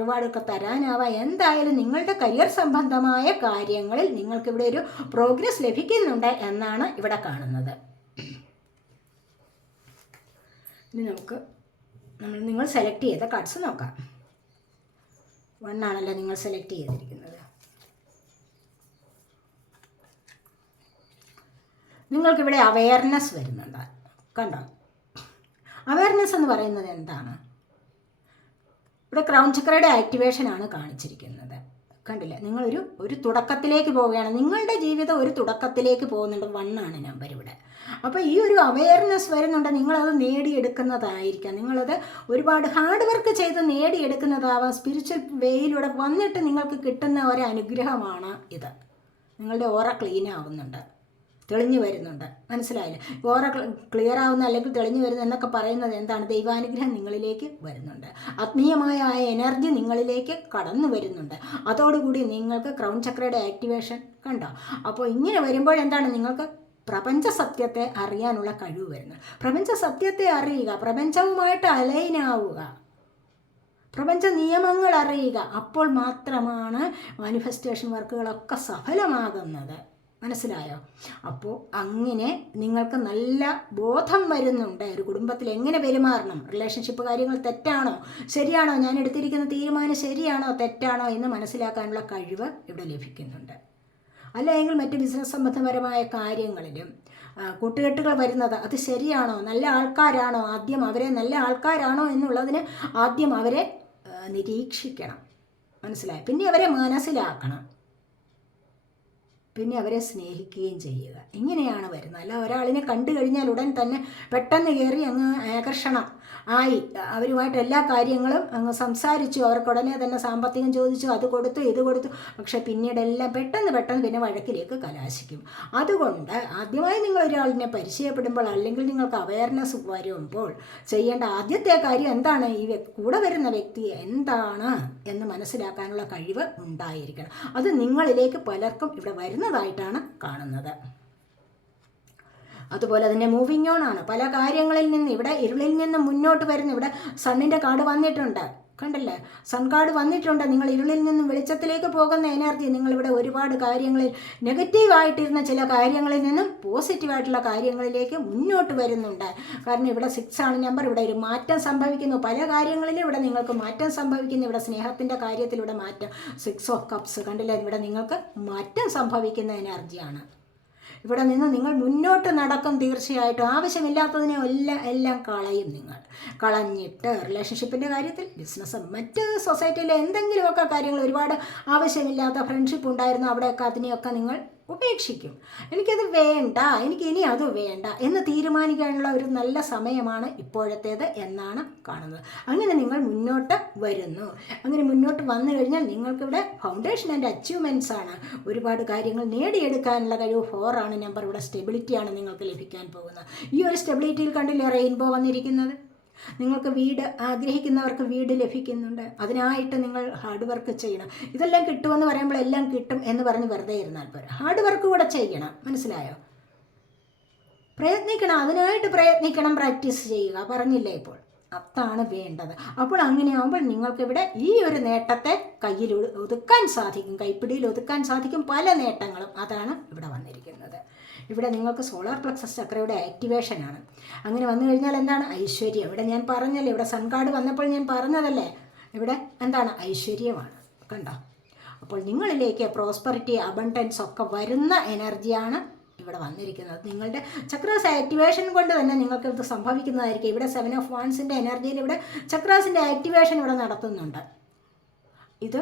റിവാർഡൊക്കെ തരാനാവാം. എന്തായാലും നിങ്ങളുടെ കരിയർ സംബന്ധമായ കാര്യങ്ങളിൽ നിങ്ങൾക്കിവിടെ ഒരു പ്രോഗ്രസ് ലഭിക്കുന്നുണ്ട് എന്നാണ് ഇവിടെ കാണുന്നത്. ഇനി നിങ്ങൾ സെലക്ട് ചെയ്ത കാർഡ്സ് നോക്കാം. 1 ആണല്ലോ നിങ്ങൾ സെലക്ട് ചെയ്തിരിക്കുന്നത്. നിങ്ങൾക്കിവിടെ അവെയർനെസ് വരുന്നുണ്ട്. കണ്ടോ? അവെയർനെസ് എന്ന് പറയുന്നത് എന്താണ്? ഇവിടെ ക്രൗൺ ചക്രയുടെ ആക്ടിവേഷനാണ് കാണിച്ചിരിക്കുന്നത്. കണ്ടില്ല? നിങ്ങളൊരു തുടക്കത്തിലേക്ക് പോവുകയാണ്. നിങ്ങളുടെ ജീവിതം ഒരു തുടക്കത്തിലേക്ക് പോകുന്നുണ്ട്. 1 ആണ് നമ്പർ ഇവിടെ. അപ്പോൾ ഈ ഒരു അവെയർനെസ് വരുന്നുണ്ട്. നിങ്ങളത് നേടിയെടുക്കുന്നതായിരിക്കാം. നിങ്ങളത് ഒരുപാട് ഹാർഡ് വർക്ക് ചെയ്ത് നേടിയെടുക്കുന്നതാവാം. സ്പിരിച്വൽ വേയിലൂടെ വന്നിട്ട് നിങ്ങൾക്ക് കിട്ടുന്ന ഒരു അനുഗ്രഹമാണ് ഇത്. നിങ്ങളുടെ ഓറ ക്ലീൻ ആവുന്നുണ്ട്, തെളിഞ്ഞു വരുന്നുണ്ട്. മനസ്സിലായില്ലേ? ഓറ ക്ലിയർ ആവുന്ന അല്ലെങ്കിൽ തെളിഞ്ഞു വരുന്ന എന്നൊക്കെ പറയുന്നത് എന്താണ്? ദൈവാനുഗ്രഹം നിങ്ങളിലേക്ക് വരുന്നുണ്ട്. ആത്മീയമായ ആ എനർജി നിങ്ങളിലേക്ക് കടന്നു വരുന്നുണ്ട്. അതോടുകൂടി നിങ്ങൾക്ക് ക്രൗൺ ചക്രയുടെ ആക്ടിവേഷൻ കണ്ടോ? അപ്പോൾ ഇങ്ങനെ വരുമ്പോൾ എന്താണ്? നിങ്ങൾക്ക് പ്രപഞ്ച സത്യത്തെ അറിയാനുള്ള കഴിവ് വരുന്നു. പ്രപഞ്ച സത്യത്തെ അറിയുക, പ്രപഞ്ചവുമായിട്ട് അലൈനാവുക, പ്രപഞ്ച നിയമങ്ങൾ അറിയുക. അപ്പോൾ മാത്രമാണ് മാനിഫെസ്റ്റേഷൻ വർക്കുകളൊക്കെ സഫലമാകുന്നത്. മനസ്സിലായോ? അപ്പോൾ അങ്ങനെ നിങ്ങൾക്ക് നല്ല ബോധം വരുന്നുണ്ട്. ഒരു കുടുംബത്തിൽ എങ്ങനെ പെരുമാറണം, റിലേഷൻഷിപ്പ് കാര്യങ്ങൾ തെറ്റാണോ ശരിയാണോ, ഞാൻ എടുത്തിരിക്കുന്ന തീരുമാനം ശരിയാണോ തെറ്റാണോ എന്ന് മനസ്സിലാക്കാനുള്ള കഴിവ് ഇവിടെ ലഭിക്കുന്നുണ്ട്. അല്ലെങ്കിൽ മറ്റ് ബിസിനസ് സംബന്ധപരമായ കാര്യങ്ങളിലും കൂട്ടുകെട്ടുകൾ വരുന്നത് അത് ശരിയാണോ, നല്ല ആൾക്കാരാണോ, ആദ്യം അവരെ നല്ല ആൾക്കാരാണോ എന്നുള്ളതിന് ആദ്യം അവരെ നിരീക്ഷിക്കണം. മനസ്സിലായി? പിന്നെ അവരെ മനസ്സിലാക്കണം, പിന്നെ അവരെ സ്നേഹിക്കുകയും ചെയ്യുക. ഇങ്ങനെയാണ് വരുന്നത്. അല്ല ഒരാളിനെ കണ്ടു കഴിഞ്ഞാൽ ഉടൻ തന്നെ പെട്ടെന്ന് കയറി അങ്ങ് ആകർഷണം, ആയി, അവരുമായിട്ട് എല്ലാ കാര്യങ്ങളും അങ്ങ് സംസാരിച്ചു, അവർക്ക് ഉടനെ തന്നെ സാമ്പത്തികം ചോദിച്ചു, അത് കൊടുത്തു ഇത് കൊടുത്തു. പക്ഷെ പിന്നീടെല്ലാം പെട്ടെന്ന് പിന്നെ വഴക്കിലേക്ക് കലാശിക്കും. അതുകൊണ്ട് ആദ്യമായി നിങ്ങൾ ഒരാളിനെ പരിചയപ്പെടുമ്പോൾ അല്ലെങ്കിൽ നിങ്ങൾക്ക് അവയർനെസ് വരുമ്പോൾ ചെയ്യേണ്ട ആദ്യത്തെ കാര്യം എന്താണ്? ഈ കൂടെ വരുന്ന വ്യക്തി എന്താണ് എന്ന് മനസ്സിലാക്കാനുള്ള കഴിവ് ഉണ്ടായിരിക്കണം. അത് നിങ്ങളിലേക്ക് പലർക്കും ഇവിടെ വരുന്നതായിട്ടാണ് കാണുന്നത്. അതുപോലെ തന്നെ മൂവിങ് ഓൺ ആണ്. പല കാര്യങ്ങളിൽ നിന്ന് ഇവിടെ ഇരുളിൽ നിന്ന് മുന്നോട്ട് വരുന്നു. ഇവിടെ സണ്ണിൻ്റെ കാർഡ് വന്നിട്ടുണ്ട്, കണ്ടല്ലേ? സൺ കാർഡ് വന്നിട്ടുണ്ട്. നിങ്ങൾ ഇരുളിൽ നിന്നും വെളിച്ചത്തിലേക്ക് പോകുന്ന എനർജി. നിങ്ങളിവിടെ ഒരുപാട് കാര്യങ്ങളിൽ നെഗറ്റീവായിട്ടിരുന്ന ചില കാര്യങ്ങളിൽ നിന്നും പോസിറ്റീവായിട്ടുള്ള കാര്യങ്ങളിലേക്ക് മുന്നോട്ട് വരുന്നുണ്ട്. കാരണം ഇവിടെ 6 ആണ് നമ്പർ. ഇവിടെ ഒരു മാറ്റം സംഭവിക്കുന്നു. പല കാര്യങ്ങളിലും ഇവിടെ നിങ്ങൾക്ക് മാറ്റം സംഭവിക്കുന്നു. ഇവിടെ സ്നേഹത്തിൻ്റെ കാര്യത്തിൽ ഇവിടെ മാറ്റം. 6 ഓഫ് കപ്സ് കണ്ടില്ലേ? ഇവിടെ നിങ്ങൾക്ക് മാറ്റം സംഭവിക്കുന്ന എനർജിയാണ്. ഇവിടെ നിന്ന് നിങ്ങൾ മുന്നോട്ട് നടക്കും. തീർച്ചയായിട്ടും ആവശ്യമില്ലാത്തതിനെ എല്ലാം കളയും. നിങ്ങൾ കളഞ്ഞിട്ട് റിലേഷൻഷിപ്പിൻ്റെ കാര്യത്തിൽ, ബിസിനസ്, മറ്റ് സൊസൈറ്റിയിലെ എന്തെങ്കിലുമൊക്കെ കാര്യങ്ങൾ, ഒരുപാട് ആവശ്യമില്ലാത്ത ഫ്രണ്ട്ഷിപ്പ് ഉണ്ടായിരുന്നു, അവിടെയൊക്കെ അതിനെയൊക്കെ നിങ്ങൾ ഉപേക്ഷിക്കും. എനിക്കത് വേണ്ട, എനിക്ക് ഇനി അത് വേണ്ട എന്ന് തീരുമാനിക്കാനുള്ള ഒരു നല്ല സമയമാണ് ഇപ്പോഴത്തേത് എന്നാണ് കാണുന്നത്. അങ്ങനെ നിങ്ങൾ മുന്നോട്ട് വരുന്നു. അങ്ങനെ മുന്നോട്ട് വന്നു കഴിഞ്ഞാൽ നിങ്ങൾക്കിവിടെ ഫൗണ്ടേഷൻ ആൻഡ് അച്ചീവ്മെൻറ്റ്സ് ആണ്. ഒരുപാട് കാര്യങ്ങൾ നേടിയെടുക്കാനുള്ള കഴിവ് 4 ആണ് നമ്പർ. ഇവിടെ സ്റ്റെബിലിറ്റിയാണ് നിങ്ങൾക്ക് ലഭിക്കാൻ പോകുന്നത്. ഈ ഒരു സ്റ്റെബിലിറ്റിയിൽ കണ്ടില്ലേ റെയിൻബോ വന്നിരിക്കുന്നത്? നിങ്ങൾക്ക് വീട് ആഗ്രഹിക്കുന്നവർക്ക് വീട് ലഭിക്കുന്നുണ്ട്. അതിനായിട്ട് നിങ്ങൾ ഹാർഡ് വർക്ക് ചെയ്യണം. ഇതെല്ലാം കിട്ടുമെന്ന് പറയുമ്പോൾ എല്ലാം കിട്ടും എന്ന് പറഞ്ഞ് വെറുതെ ഇരുന്നാൽ പോരാ. ഹാർഡ് വർക്ക് കൂടെ ചെയ്യണം. മനസ്സിലായോ? പ്രയത്നിക്കണം, അതിനായിട്ട് പ്രയത്നിക്കണം, പ്രാക്ടീസ് ചെയ്യുക. പറഞ്ഞില്ലേ ഇപ്പോൾ? അതാണ് വേണ്ടത്. അപ്പോൾ അങ്ങനെയാകുമ്പോൾ നിങ്ങൾക്കിവിടെ ഈ ഒരു നേട്ടത്തെ കയ്യിൽ ഒതുക്കാൻ സാധിക്കും, കൈപ്പിടിയിൽ ഒതുക്കാൻ സാധിക്കും. പല നേട്ടങ്ങളും അതാണ് ഇവിടെ വന്നിരിക്കുന്നത്. ഇവിടെ നിങ്ങൾക്ക് സോളാർ പ്ലക്സസ് ചക്രയുടെ ആക്ടിവേഷനാണ്. അങ്ങനെ വന്നു കഴിഞ്ഞാൽ എന്താണ്? ഐശ്വര്യം. ഇവിടെ ഞാൻ പറഞ്ഞല്ലേ, ഇവിടെ സൺ കാർഡ് വന്നപ്പോൾ ഞാൻ പറഞ്ഞതല്ലേ, ഇവിടെ എന്താണ്? ഐശ്വര്യമാണ്. കണ്ടോ? അപ്പോൾ നിങ്ങളിലേക്ക് പ്രോസ്പെറിറ്റി, അബണ്ടൻസ് ഒക്കെ വരുന്ന എനർജിയാണ് ഇവിടെ വന്നിരിക്കുന്നത്. നിങ്ങളുടെ ചക്രാസ് ആക്ടിവേഷൻ കൊണ്ട് തന്നെ നിങ്ങൾക്ക് ഇത് സംഭവിക്കുന്നതായിരിക്കും. ഇവിടെ 7 ഓഫ് വാൻസിൻ്റെ എനർജിയിൽ ഇവിടെ ചക്രാസിൻ്റെ ആക്ടിവേഷൻ ഇവിടെ നടത്തുന്നുണ്ട്. ഇത്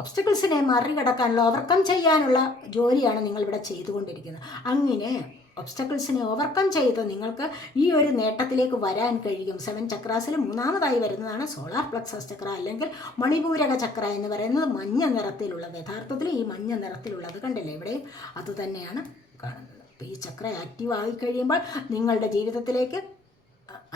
ഒബ്സ്റ്റക്കിൾസിനെ മറികടക്കാനുള്ള, ഓവർകം ചെയ്യാനുള്ള ജോലിയാണ് നിങ്ങളിവിടെ ചെയ്തുകൊണ്ടിരിക്കുന്നത്. അങ്ങനെ ഒബ്സ്റ്റക്കിൾസിനെ ഓവർകം ചെയ്ത് നിങ്ങൾക്ക് ഈ ഒരു നേട്ടത്തിലേക്ക് വരാൻ കഴിയും. 7 ചക്രാസിൽ 3ാമതായി വരുന്നതാണ് സോളാർ പ്ലക്സസ് ചക്ര, അല്ലെങ്കിൽ മണിപൂരക ചക്ര എന്ന് പറയുന്നത്. മഞ്ഞ നിറത്തിലുള്ളത്, യഥാർത്ഥത്തിൽ ഈ മഞ്ഞ നിറത്തിലുള്ളത് കണ്ടില്ലേ ഇവിടെ? അതുതന്നെയാണ് കാണുന്നത്. അപ്പോൾ ഈ ചക്ര ആക്റ്റീവ് ആയി കഴിയുമ്പോൾ നിങ്ങളുടെ ജീവിതത്തിലേക്ക്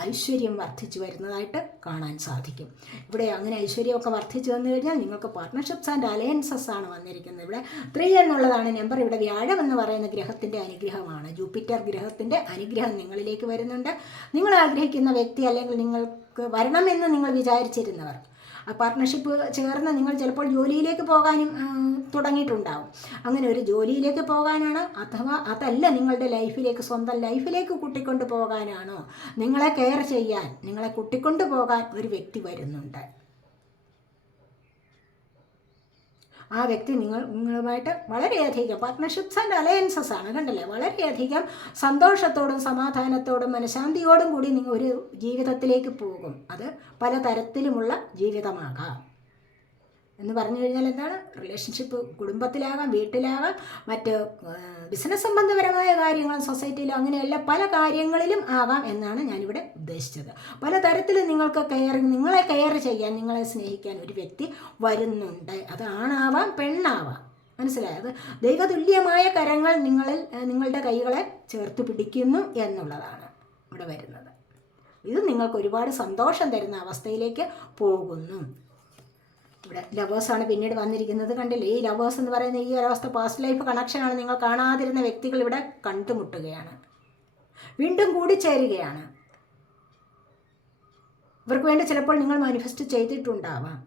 ഐശ്വര്യം വർദ്ധിച്ചു വരുന്നതായിട്ട് കാണാൻ സാധിക്കും. ഇവിടെ അങ്ങനെ ഐശ്വര്യമൊക്കെ വർദ്ധിച്ചു വന്നു കഴിഞ്ഞാൽ നിങ്ങൾക്ക് പാർട്ട്ണർഷിപ്സ് ആൻഡ് അലയൻസസ് ആണ് വന്നിരിക്കുന്നത്. ഇവിടെ 3 എന്നുള്ളതാണ് നമ്പർ. ഇവിടെ വ്യാഴം എന്ന് പറയുന്ന ഗ്രഹത്തിൻ്റെ അനുഗ്രഹമാണ്. ജൂപ്പിറ്റർ ഗ്രഹത്തിൻ്റെ അനുഗ്രഹം നിങ്ങളിലേക്ക് വരുന്നുണ്ട്. നിങ്ങൾ ആഗ്രഹിക്കുന്ന വ്യക്തി, അല്ലെങ്കിൽ നിങ്ങൾക്ക് വരണമെന്ന് നിങ്ങൾ വിചാരിച്ചിരുന്നവർ, ആ പാർട്ട്ണർഷിപ്പ് ചേർന്ന് നിങ്ങൾ ചിലപ്പോൾ ജോലിയിലേക്ക് പോകാനും തുടങ്ങിയിട്ടുണ്ടാവും. അങ്ങനെ ഒരു ജോലിയിലേക്ക് പോകാനാണ്, അഥവാ അതല്ല നിങ്ങളുടെ ലൈഫിലേക്ക്, സ്വന്തം ലൈഫിലേക്ക് കൂട്ടിക്കൊണ്ട് പോകാനാണോ, നിങ്ങളെ കെയർ ചെയ്യാൻ, നിങ്ങളെ കൂട്ടിക്കൊണ്ട് പോകാൻ ഒരു വ്യക്തി വരുന്നുണ്ട്. ആ വ്യക്തി നിങ്ങളുമായിട്ട് വളരെയധികം പാർട്ട്ണർഷിപ്സ് ആൻഡ് അലയൻസസ് ആണ്. കണ്ടല്ലേ? വളരെയധികം സന്തോഷത്തോടും സമാധാനത്തോടും മനഃശാന്തിയോടും കൂടി നിങ്ങൾ ഒരു ജീവിതത്തിലേക്ക് പോകും. അത് പലതരത്തിലുമുള്ള ജീവിതമാകാം. എന്ന് പറഞ്ഞു കഴിഞ്ഞാൽ എന്താണ്? റിലേഷൻഷിപ്പ് കുടുംബത്തിലാകാം, വീട്ടിലാകാം, മറ്റ് ബിസിനസ് സംബന്ധപരമായ കാര്യങ്ങൾ, സൊസൈറ്റിയിലോ, അങ്ങനെയല്ല പല കാര്യങ്ങളിലും ആകാം എന്നാണ് ഞാനിവിടെ ഉദ്ദേശിച്ചത്. പലതരത്തിൽ നിങ്ങൾക്ക് നിങ്ങളെ കെയർ ചെയ്യാൻ, നിങ്ങളെ സ്നേഹിക്കാൻ ഒരു വ്യക്തി വരുന്നുണ്ട്. അത് ആണാവാം, പെണ്ണാവാം. മനസ്സിലായത്? ദൈവതുല്യമായ കരങ്ങൾ നിങ്ങളുടെ കൈകളെ ചേർത്ത് പിടിക്കുന്നു എന്നുള്ളതാണ് ഇവിടെ വരുന്നത്. ഇത് നിങ്ങൾക്ക് ഒരുപാട് സന്തോഷം തരുന്ന അവസ്ഥയിലേക്ക് പോകുന്നു. ഇവിടെ ലവേഴ്സാണ് പിന്നീട് വന്നിരിക്കുന്നത്. കണ്ടില്ലേ? ഈ ലവേഴ്സ് എന്ന് പറയുന്ന ഈ ഒരവസ്ഥ പാസ്റ്റ് ലൈഫ് കണക്ഷനാണ്. നിങ്ങൾ കാണാതിരുന്ന വ്യക്തികൾ ഇവിടെ കണ്ടുമുട്ടുകയാണ്, വീണ്ടും കൂടിച്ചേരുകയാണ്. ഇവർക്ക് വേണ്ടി ചിലപ്പോൾ നിങ്ങൾ മാനിഫെസ്റ്റ് ചെയ്തിട്ടുണ്ടാവാം.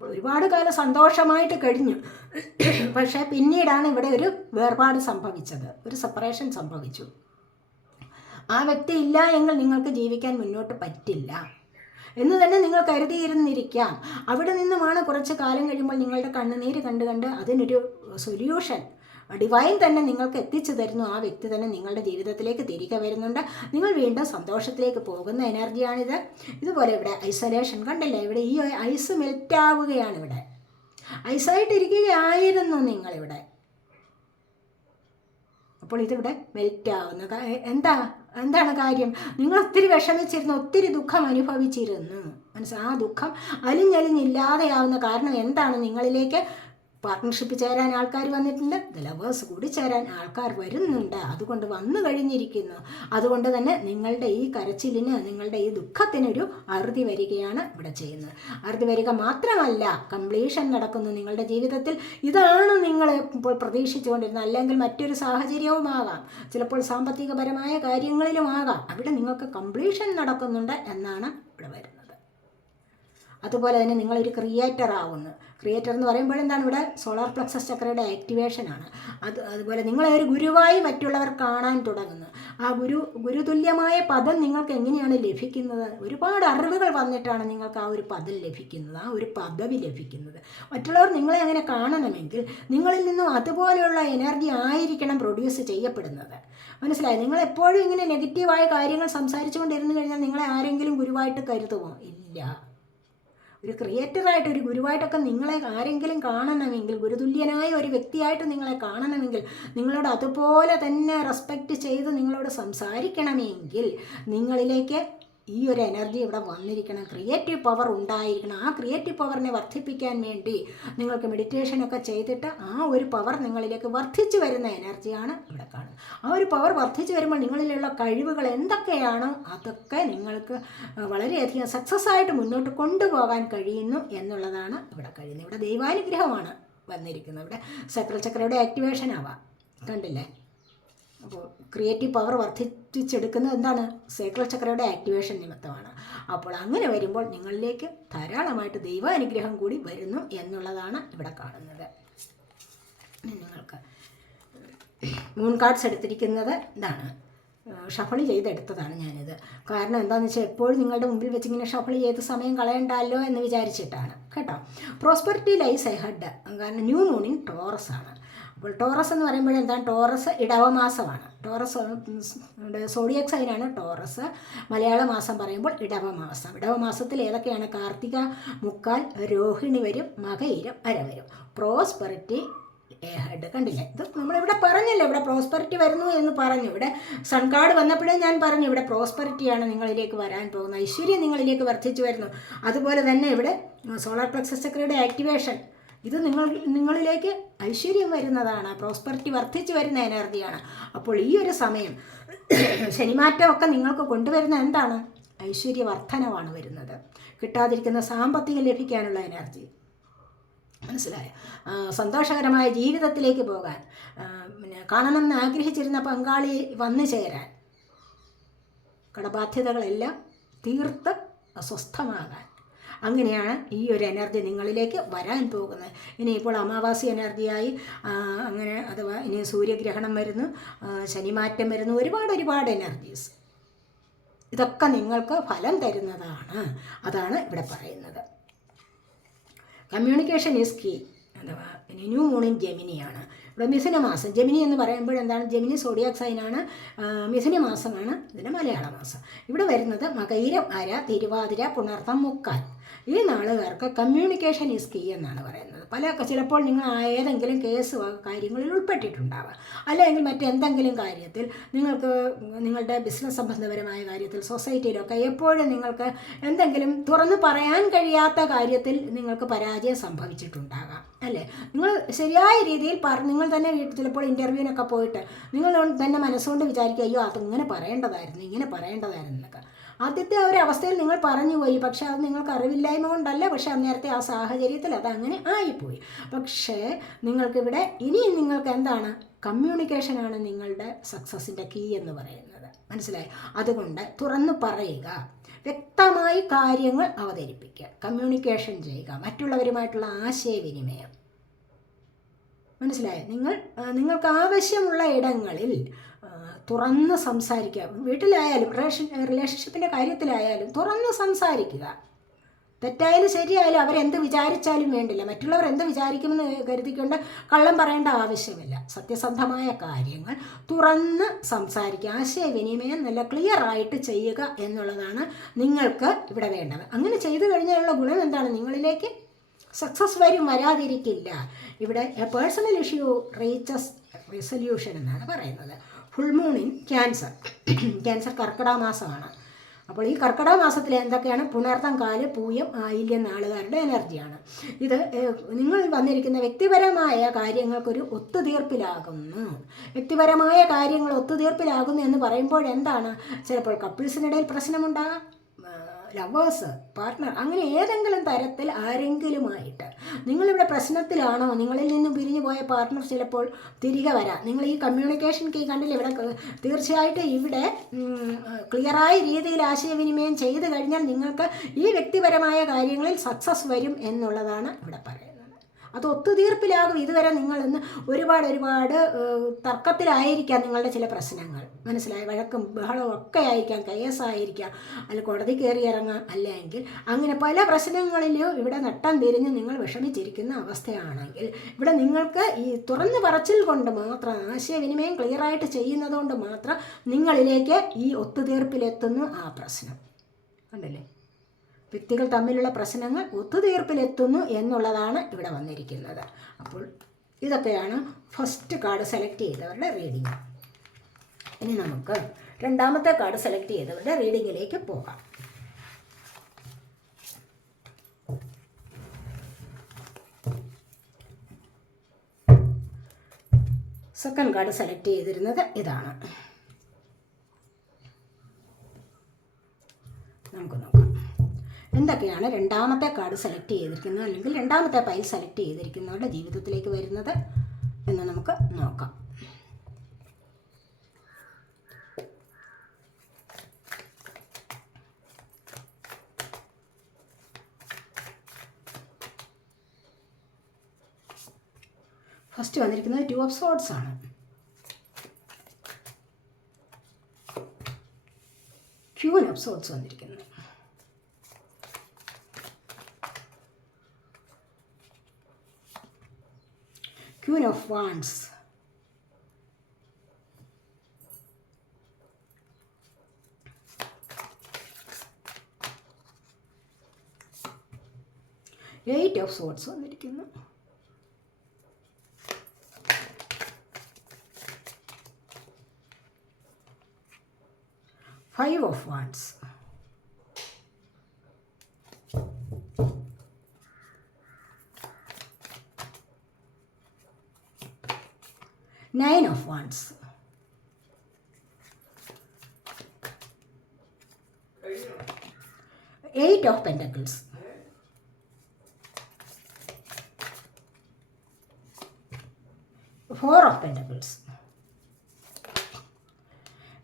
ഒരുപാട് കാലം സന്തോഷമായിട്ട് കഴിഞ്ഞു, പക്ഷേ പിന്നീടാണ് ഇവിടെ ഒരു വേർപാട് സംഭവിച്ചത്, ഒരു സെപ്പറേഷൻ സംഭവിച്ചു. ആ വ്യക്തി ഇല്ല എങ്കിൽ നിങ്ങൾക്ക് ജീവിക്കാൻ മുന്നോട്ട് പറ്റില്ല എന്ന് തന്നെ നിങ്ങൾ കരുതിയിരുന്നിരിക്കാം. അവിടെ നിന്നുമാണ് കുറച്ച് കാലം കഴിയുമ്പോൾ നിങ്ങളുടെ കണ്ണുനീര് കണ്ട് അതിനൊരു സൊല്യൂഷൻ ഡിവൈൻ തന്നെ നിങ്ങൾക്ക് എത്തിച്ചു തരുന്നു. ആ വ്യക്തി തന്നെ നിങ്ങളുടെ ജീവിതത്തിലേക്ക് തിരികെ വരുന്നുണ്ട്. നിങ്ങൾ വീണ്ടും സന്തോഷത്തിലേക്ക് പോകുന്ന എനർജിയാണിത്. ഇതുപോലെ ഇവിടെ ഐസൊലേഷൻ കണ്ടില്ലേ? ഇവിടെ ഈ ഐസ് മെൽറ്റ് ആവുകയാണ്. ഇവിടെ ഐസായിട്ടിരിക്കുകയായിരുന്നു നിങ്ങളിവിടെ. അപ്പോൾ ഇതിവിടെ മെൽറ്റ് ആവുന്നത് എന്താ? എന്താണ് കാര്യം? നിങ്ങൾ ഒത്തിരി വിഷമിച്ചിരുന്നു, ഒത്തിരി ദുഃഖം അനുഭവിച്ചിരുന്നു. ആ ദുഃഖം അലിഞ്ഞലിഞ്ഞില്ലാതെയാവുന്ന കാരണം എന്താണ്? നിങ്ങളിലേക്ക് പാർട്ട്ണർഷിപ്പ് ചേരാൻ ആൾക്കാർ വന്നിട്ടുണ്ട്, ലവേഴ്സ് കൂടി ചേരാൻ ആൾക്കാർ വരുന്നുണ്ട്. അതുകൊണ്ട് വന്നു കഴിഞ്ഞിരിക്കുന്നു. അതുകൊണ്ട് തന്നെ നിങ്ങളുടെ ഈ കരച്ചിലിന്, നിങ്ങളുടെ ഈ ദുഃഖത്തിനൊരു അറുതി വരികയാണ് ഇവിടെ ചെയ്യുന്നത്. അറുതി വരിക മാത്രമല്ല, കംപ്ലീഷൻ നടക്കുന്നു നിങ്ങളുടെ ജീവിതത്തിൽ. ഇതാണ് നിങ്ങൾ ഇപ്പോൾ പ്രതീക്ഷിച്ചുകൊണ്ടിരുന്നത്. അല്ലെങ്കിൽ മറ്റൊരു സാഹചര്യവുമാകാം, ചിലപ്പോൾ സാമ്പത്തികപരമായ കാര്യങ്ങളിലുമാകാം. അവിടെ നിങ്ങൾക്ക് കംപ്ലീഷൻ നടക്കുന്നുണ്ട് എന്നാണ് ഇവിടെ വരുന്നത്. അതുപോലെ തന്നെ നിങ്ങളൊരു ക്രിയേറ്റർ ആവുന്നു. ക്രിയേറ്റർ എന്ന് പറയുമ്പോൾ എന്താണ്? ഇവിടെ സോളാർ പ്ലക്സസ് ചക്രയുടെ ആക്ടിവേഷനാണ്. അതുപോലെ നിങ്ങളെ ഒരു ഗുരുവായി മറ്റുള്ളവർ കാണാൻ തുടങ്ങുന്നു. ആ ഗുരുതുല്യമായ പദം നിങ്ങൾക്ക് എങ്ങനെയാണ് ലഭിക്കുന്നത്? ഒരുപാട് അറിവുകൾ വന്നിട്ടാണ് നിങ്ങൾക്ക് ആ ഒരു പദം ലഭിക്കുന്നത്, ആ ഒരു പദവി ലഭിക്കുന്നത്. മറ്റുള്ളവർ നിങ്ങളെ അങ്ങനെ കാണണമെങ്കിൽ നിങ്ങളിൽ നിന്നും അതുപോലെയുള്ള എനർജി ആയിരിക്കണം പ്രൊഡ്യൂസ് ചെയ്യപ്പെടുന്നത്. മനസ്സിലായി? നിങ്ങളെപ്പോഴും ഇങ്ങനെ നെഗറ്റീവായ കാര്യങ്ങൾ സംസാരിച്ചു കൊണ്ടിരുന്നു കഴിഞ്ഞാൽ നിങ്ങളെ ആരെങ്കിലും ഗുരുവായിട്ട് കരുതുമോ? ഇല്ല. ഒരു ക്രിയേറ്ററായിട്ട്, ഒരു ഗുരുവായിട്ടൊക്കെ നിങ്ങളെ ആരെങ്കിലും കാണണമെങ്കിൽ, ഗുരുതുല്യനായ ഒരു വ്യക്തിയായിട്ട് നിങ്ങളെ കാണണമെങ്കിൽ, നിങ്ങളോട് അതുപോലെ തന്നെ റെസ്പെക്റ്റ് ചെയ്ത് നിങ്ങളോട് സംസാരിക്കണമെങ്കിൽ നിങ്ങളിലേക്ക് ഈ ഒരു എനർജി ഇവിടെ വന്നിരിക്കണം. ക്രിയേറ്റീവ് പവർ ഉണ്ടായിരിക്കണം. ആ ക്രിയേറ്റീവ് പവറിനെ വർദ്ധിപ്പിക്കാൻ വേണ്ടി നിങ്ങൾക്ക് മെഡിറ്റേഷനൊക്കെ ചെയ്തിട്ട് ആ ഒരു പവർ നിങ്ങളിലേക്ക് വർദ്ധിച്ചു വരുന്ന എനർജിയാണ് ഇവിടെ കാണുന്നത്. ആ ഒരു പവർ വർദ്ധിച്ചു വരുമ്പോൾ നിങ്ങളിലുള്ള കഴിവുകൾ എന്തൊക്കെയാണോ അതൊക്കെ നിങ്ങൾക്ക് വളരെയധികം സക്സസ് ആയിട്ട് മുന്നോട്ട് കൊണ്ടുപോകാൻ കഴിയുന്നു എന്നുള്ളതാണ് ഇവിടെ കഴിയുന്നത്. ഇവിടെ ദൈവാനുഗ്രഹമാണ് വന്നിരിക്കുന്നത്. ഇവിടെ സക്ര ചക്രയുടെ ആക്ടിവേഷൻ ആവാം. കണ്ടില്ലേ? അപ്പോൾ ക്രിയേറ്റീവ് പവർ വർദ്ധിപ്പിച്ചെടുക്കുന്നത് എന്താണ്? സേക്രൽ ചക്രയുടെ ആക്ടിവേഷൻ നിമിത്തമാണ്. അപ്പോൾ അങ്ങനെ വരുമ്പോൾ നിങ്ങളിലേക്ക് ധാരാളമായിട്ട് ദൈവാനുഗ്രഹം കൂടി വരുന്നു എന്നുള്ളതാണ് ഇവിടെ കാണുന്നത്. നിങ്ങൾക്ക് മൂൺ കാർഡ്സ് എടുത്തിരിക്കുന്നത് ഇതാണ്. ഷഫിൾ ചെയ്തെടുത്തതാണ് ഞാനിത്. കാരണം എന്താണെന്ന് വെച്ചാൽ എപ്പോഴും നിങ്ങളുടെ മുമ്പിൽ വെച്ച് ഇങ്ങനെ ഷഫിൾ ചെയ്ത് സമയം കളയണ്ടല്ലോ എന്ന് വിചാരിച്ചിട്ടാണ് കേട്ടോ. Prosperity lies ahead. കാരണം ന്യൂ മൂൺ ഇൻ ടോറസ് ആണ്. അപ്പോൾ ടോറസ് എന്ന് പറയുമ്പോൾ എന്താണ്? ടോറസ് ഇടവമാസമാണ്. ടോറസ് സോഡിയക് സൈനാണ് ടോറസ്. മലയാള മാസം പറയുമ്പോൾ ഇടവമാസം. ഇടവമാസത്തിൽ ഏതൊക്കെയാണ്? കാർത്തിക മുക്കാൽ, രോഹിണി വരും, മകയിരം അര വരും. Prosperity head. കണ്ടില്ലേ? ഇത് നമ്മളിവിടെ പറഞ്ഞല്ലോ, ഇവിടെ പ്രോസ്പെറിറ്റി വരുന്നു എന്ന് പറഞ്ഞു. ഇവിടെ സൺ കാർഡ് വന്നപ്പോഴേ ഞാൻ പറഞ്ഞു ഇവിടെ പ്രോസ്പെറിറ്റിയാണ് നിങ്ങളിലേക്ക് വരാൻ പോകുന്നത്. ഐശ്വര്യം നിങ്ങളിലേക്ക് വർദ്ധിച്ചു വരുന്നു. അതുപോലെ തന്നെ ഇവിടെ സോളാർ പ്ലക്സസ് ചക്രയുടെ ആക്ടിവേഷൻ, ഇത് നിങ്ങളിലേക്ക് ഐശ്വര്യം വരുന്നതാണ്. പ്രോസ്പെറിറ്റി വർദ്ധിച്ചു വരുന്ന എനർജിയാണ്. അപ്പോൾ ഈ ഒരു സമയം ശനിമാറ്റമൊക്കെ നിങ്ങൾക്ക് കൊണ്ടുവരുന്ന എന്താണ്? ഐശ്വര്യവർദ്ധനവാണ് വരുന്നത്. കിട്ടാതിരിക്കുന്ന സാമ്പത്തികം ലഭിക്കാനുള്ള എനർജി. മനസ്സിലായോ? സന്തോഷകരമായ ജീവിതത്തിലേക്ക് പോകാൻ, പിന്നെ കാണണമെന്ന് ആഗ്രഹിച്ചിരുന്ന പങ്കാളി വന്നു ചേരാൻ, കടബാധ്യതകളെല്ലാം തീർത്ത് അസ്വസ്ഥമാകാൻ, അങ്ങനെയാണ് ഈ ഒരു എനർജി നിങ്ങളിലേക്ക് വരാൻ പോകുന്നത്. ഇനിയിപ്പോൾ അമാവാസി എനർജിയായി അങ്ങനെ, അഥവാ ഇനി സൂര്യഗ്രഹണം വരുന്നു, ശനിമാറ്റം വരുന്നു, ഒരുപാട് എനർജീസ്. ഇതൊക്കെ നിങ്ങൾക്ക് ഫലം തരുന്നതാണ്. അതാണ് ഇവിടെ പറയുന്നത്. Communication is key. അഥവാ ന്യൂ മൂൺ ഇൻ ജെമിനിയാണ്. ഇവിടെ മിഥുന മാസം. ജെമിനി എന്ന് പറയുമ്പോൾ എന്താണ്? Gemini zodiac സൈനാണ്. മിഥുന മാസമാണ് ഇതിൻ്റെ മലയാള മാസം. ഇവിടെ വരുന്നത് മകയിരം അര, തിരുവാതിര, പുണർത്തം, മുക്കാൽ. ഈ നാളുകാർക്ക് കമ്മ്യൂണിക്കേഷൻ ഈസ് കീ എന്നാണ് പറയുന്നത്. ചിലപ്പോൾ നിങ്ങൾ ഏതെങ്കിലും കേസ് കാര്യങ്ങളിൽ ഉൾപ്പെട്ടിട്ടുണ്ടാവാം, അല്ലെങ്കിൽ മറ്റെന്തെങ്കിലും കാര്യത്തിൽ നിങ്ങൾക്ക് നിങ്ങളുടെ ബിസിനസ് സംബന്ധപരമായ കാര്യത്തിൽ, സൊസൈറ്റിയിലൊക്കെ എപ്പോഴും നിങ്ങൾക്ക് എന്തെങ്കിലും തുറന്ന് പറയാൻ കഴിയാത്ത കാര്യത്തിൽ നിങ്ങൾക്ക് പരാജയം സംഭവിച്ചിട്ടുണ്ടാകാം അല്ലേ? നിങ്ങൾ ശരിയായ രീതിയിൽ നിങ്ങൾ തന്നെ ചിലപ്പോൾ ഇൻ്റർവ്യൂവിനൊക്കെ പോയിട്ട് നിങ്ങൾ തന്നെ മനസ്സുകൊണ്ട് വിചാരിക്കുക, അയ്യോ അതിങ്ങനെ പറയേണ്ടതായിരുന്നു, ഇങ്ങനെ പറയേണ്ടതായിരുന്നു എന്നൊക്കെ. ആദ്യത്തെ ഒരു അവസ്ഥയിൽ നിങ്ങൾ പറഞ്ഞു പോയി, പക്ഷേ അത് നിങ്ങൾക്ക് അറിവില്ലായ്മ കൊണ്ടല്ല, പക്ഷേ അന്നേരത്തെ ആ സാഹചര്യത്തിൽ അതങ്ങനെ ആയിപ്പോയി. പക്ഷേ നിങ്ങൾക്കിവിടെ ഇനിയും നിങ്ങൾക്ക് എന്താണ്? കമ്മ്യൂണിക്കേഷനാണ് നിങ്ങളുടെ സക്സസിൻ്റെ കീ എന്ന് പറയുന്നത്. മനസ്സിലായി? അതുകൊണ്ട് തുറന്നു പറയുക, വ്യക്തമായി കാര്യങ്ങൾ അവതരിപ്പിക്കുക, കമ്മ്യൂണിക്കേഷൻ ചെയ്യുക, മറ്റുള്ളവരുമായിട്ടുള്ള ആശയവിനിമയം. മനസ്സിലായോ? നിങ്ങൾക്ക് ആവശ്യമുള്ള ഇടങ്ങളിൽ തുറന്ന് സംസാരിക്കുക. വീട്ടിലായാലും റിലേഷൻഷിപ്പിൻ്റെ കാര്യത്തിലായാലും തുറന്ന് സംസാരിക്കുക. തെറ്റായാലും ശരിയായാലും അവരെന്ത് വിചാരിച്ചാലും വേണ്ടില്ല, മറ്റുള്ളവർ എന്ത് വിചാരിക്കുമെന്ന് കരുതിക്കൊണ്ട് കള്ളം പറയേണ്ട ആവശ്യമില്ല. സത്യസന്ധമായ കാര്യങ്ങൾ തുറന്ന് സംസാരിക്കുക, ആശയവിനിമയം നല്ല ക്ലിയറായിട്ട് ചെയ്യുക എന്നുള്ളതാണ് നിങ്ങൾക്ക് ഇവിടെ വേണ്ടത്. അങ്ങനെ ചെയ്തു കഴിഞ്ഞാലുള്ള ഗുണം എന്താണ്? നിങ്ങളിലേക്ക് സക്സസ് വരാതിരിക്കില്ല. ഇവിടെ a personal issue reaches resolution എന്നാണ് പറയുന്നത്. Full moon in Cancer. Cancer കർക്കിടക മാസമാണ്. അപ്പോൾ ഈ കർക്കിടക മാസത്തിൽ എന്തൊക്കെയാണ്? പുണർത്തം, കാല്, പൂയം, ആയില്യം നാളുകാരുടെ എനർജിയാണ് ഇത്. നിങ്ങൾ വന്നിരിക്കുന്ന വ്യക്തിപരമായ കാര്യങ്ങൾക്കൊരു ഒത്തുതീർപ്പിലാകുന്നു. വ്യക്തിപരമായ കാര്യങ്ങൾ ഒത്തുതീർപ്പിലാകുന്നു എന്ന് പറയുമ്പോൾ എന്താണ്? ചിലപ്പോൾ കപ്പിൾസിനിടയിൽ പ്രശ്നമുണ്ടാകാം, ലവേഴ്സ്, പാർട്ട്ണർ, അങ്ങനെ ഏതെങ്കിലും തരത്തിൽ ആരെങ്കിലുമായിട്ട് നിങ്ങളിവിടെ പ്രശ്നത്തിലാണോ? നിങ്ങളിൽ നിന്നും പിരിഞ്ഞു പോയ പാർട്ട്ണർ ചിലപ്പോൾ തിരികെ വരാം. നിങ്ങൾ ഈ കമ്മ്യൂണിക്കേഷൻ കീ കണ്ടില്ല? ഇവിടെ തീർച്ചയായിട്ടും ഇവിടെ ക്ലിയറായ രീതിയിൽ ആശയവിനിമയം ചെയ്തു കഴിഞ്ഞാൽ നിങ്ങൾക്ക് ഈ വ്യക്തിപരമായ കാര്യങ്ങളിൽ സക്സസ് വരും എന്നുള്ളതാണ് ഇവിടെ പറയുന്നത്. അത് ഒത്തുതീർപ്പിലാകും. ഇതുവരെ നിങ്ങളിന്ന് ഒരുപാട് തർക്കത്തിലായിരിക്കാം നിങ്ങളുടെ ചില പ്രശ്നങ്ങൾ, മനസ്സിലായി? വഴക്കും ബഹളവും ഒക്കെ ആയിരിക്കാം, കേസായിരിക്കാം, അല്ല കോടതി കയറി ഇറങ്ങാം, അല്ലെങ്കിൽ അങ്ങനെ പല പ്രശ്നങ്ങളിലും ഇവിടെ നട്ടം തിരിഞ്ഞ് നിങ്ങൾ വിഷമിച്ചിരിക്കുന്ന അവസ്ഥയാണെങ്കിൽ ഇവിടെ നിങ്ങൾക്ക് ഈ തുറന്നു പറച്ചിൽ കൊണ്ട് മാത്രം, ആശയവിനിമയം ക്ലിയറായിട്ട് ചെയ്യുന്നത് കൊണ്ട് മാത്രം നിങ്ങളിലേക്ക് ഈ ഒത്തുതീർപ്പിലെത്തുന്നു ആ പ്രശ്നം. കണ്ടില്ലേ? വ്യക്തികൾ തമ്മിലുള്ള പ്രശ്നങ്ങൾ ഒത്തുതീർപ്പിലെത്തുന്നു എന്നുള്ളതാണ് ഇവിടെ വന്നിരിക്കുന്നത്. അപ്പോൾ ഇതൊക്കെയാണ് ഫസ്റ്റ് കാർഡ് സെലക്ട് ചെയ്തവരുടെ റീഡിങ്. ഇനി നമുക്ക് രണ്ടാമത്തെ കാർഡ് സെലക്ട് ചെയ്തവരുടെ റീഡിങ്ങിലേക്ക് പോകാം. സെക്കൻഡ് കാർഡ് സെലക്ട് ചെയ്തിരുന്നത് ഇതാണ്. നമുക്ക് നോക്കാം എന്തൊക്കെയാണ് രണ്ടാമത്തെ കാർഡ് സെലക്ട് ചെയ്തിരിക്കുന്നത്, അല്ലെങ്കിൽ രണ്ടാമത്തെ പൈൽ സെലക്ട് ചെയ്തിരിക്കുന്നവരുടെ ജീവിതത്തിലേക്ക് വരുന്നത് എന്ന് നമുക്ക് നോക്കാം. ഫസ്റ്റ് വന്നിരിക്കുന്നത് 2 ഓഫ് സോർഡ്സ് ആണ്. ക്യൂൻ ഓഫ് സോർഡ്സ് വന്നിരിക്കുന്നത്. Queen of Wands. Eight of Swords വന്നിരിക്കുന്നു. Five of Wands. Nine of Wands. Eight of Pentacles. Four of Pentacles.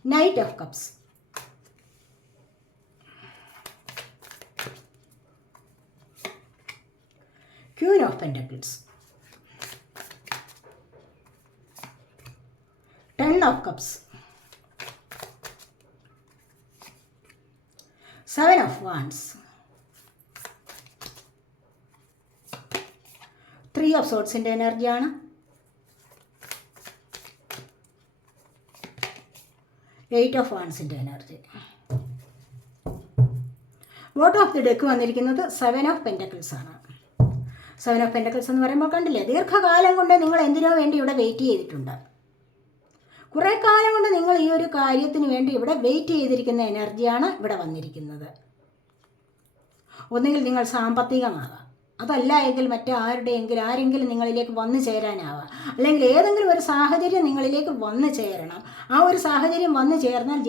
Knight of Cups. Queen of Pentacles. Ten of Cups. Seven of Wands. Three of Swords in energy ആണ്. Eight of Wands in energy. Bottom of the deck വന്നിരിക്കുന്നത് 7 of Pentacles ആണ്. 7 of Pentacles എന്ന് പറയുമ്പോൾ കണ്ടില്ലേ, ദീർഘകാലം കൊണ്ട് നിങ്ങൾ എന്തിനോ വേണ്ടി ഇവിടെ വെയിറ്റ് ചെയ്തിട്ടുണ്ട്. കുറേ കാലം കൊണ്ട് നിങ്ങൾ ഈ ഒരു കാര്യത്തിന് വേണ്ടി ഇവിടെ വെയിറ്റ് ചെയ്തിരിക്കുന്ന എനർജിയാണ് ഇവിടെ വന്നിരിക്കുന്നത്. ഒന്നുകിൽ നിങ്ങൾ സാമ്പത്തികമാകാം, അതല്ല എങ്കിൽ ആരെങ്കിലും നിങ്ങളിലേക്ക് വന്നു ചേരാനാവാം, അല്ലെങ്കിൽ ഏതെങ്കിലും ഒരു സാഹചര്യം നിങ്ങളിലേക്ക് വന്നു ചേരണം. ആ ഒരു സാഹചര്യം വന്നു ചേർന്നാൽ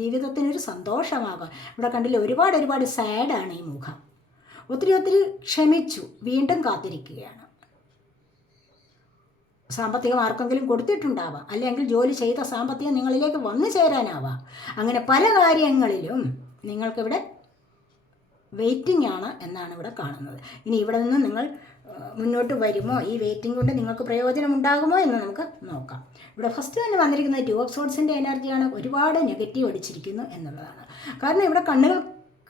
ജീവിതത്തിനൊരു സന്തോഷമാകാം. ഇവിടെ കണ്ടില്ലേ, ഒരുപാട് സാഡാണ് ഈ മുഖം. ഒത്തിരി ക്ഷമിച്ചു, വീണ്ടും കാത്തിരിക്കുകയാണ്. സാമ്പത്തികം ആർക്കെങ്കിലും കൊടുത്തിട്ടുണ്ടാവാം, അല്ലെങ്കിൽ ജോലി ചെയ്ത സാമ്പത്തികം നിങ്ങളിലേക്ക് വന്നു ചേരാനാവാം. അങ്ങനെ പല കാര്യങ്ങളിലും നിങ്ങൾക്കിവിടെ വെയിറ്റിംഗ് ആണ് എന്നാണ് ഇവിടെ കാണുന്നത്. ഇനി ഇവിടെ നിന്ന് നിങ്ങൾ മുന്നോട്ട് വരുമോ? ഈ വെയിറ്റിംഗ് കൊണ്ട് നിങ്ങൾക്ക് പ്രയോജനമുണ്ടാകുമോ എന്ന് നമുക്ക് നോക്കാം. ഇവിടെ ഫസ്റ്റ് തന്നെ വന്നിരിക്കുന്നത് 2 ഓഫ് സോർഡ്സിൻ്റെ എനർജിയാണ്. ഒരുപാട് നെഗറ്റീവ് അടിച്ചിരിക്കുന്നു എന്നുള്ളതാണ്. കാരണം ഇവിടെ കണ്ണുകൾ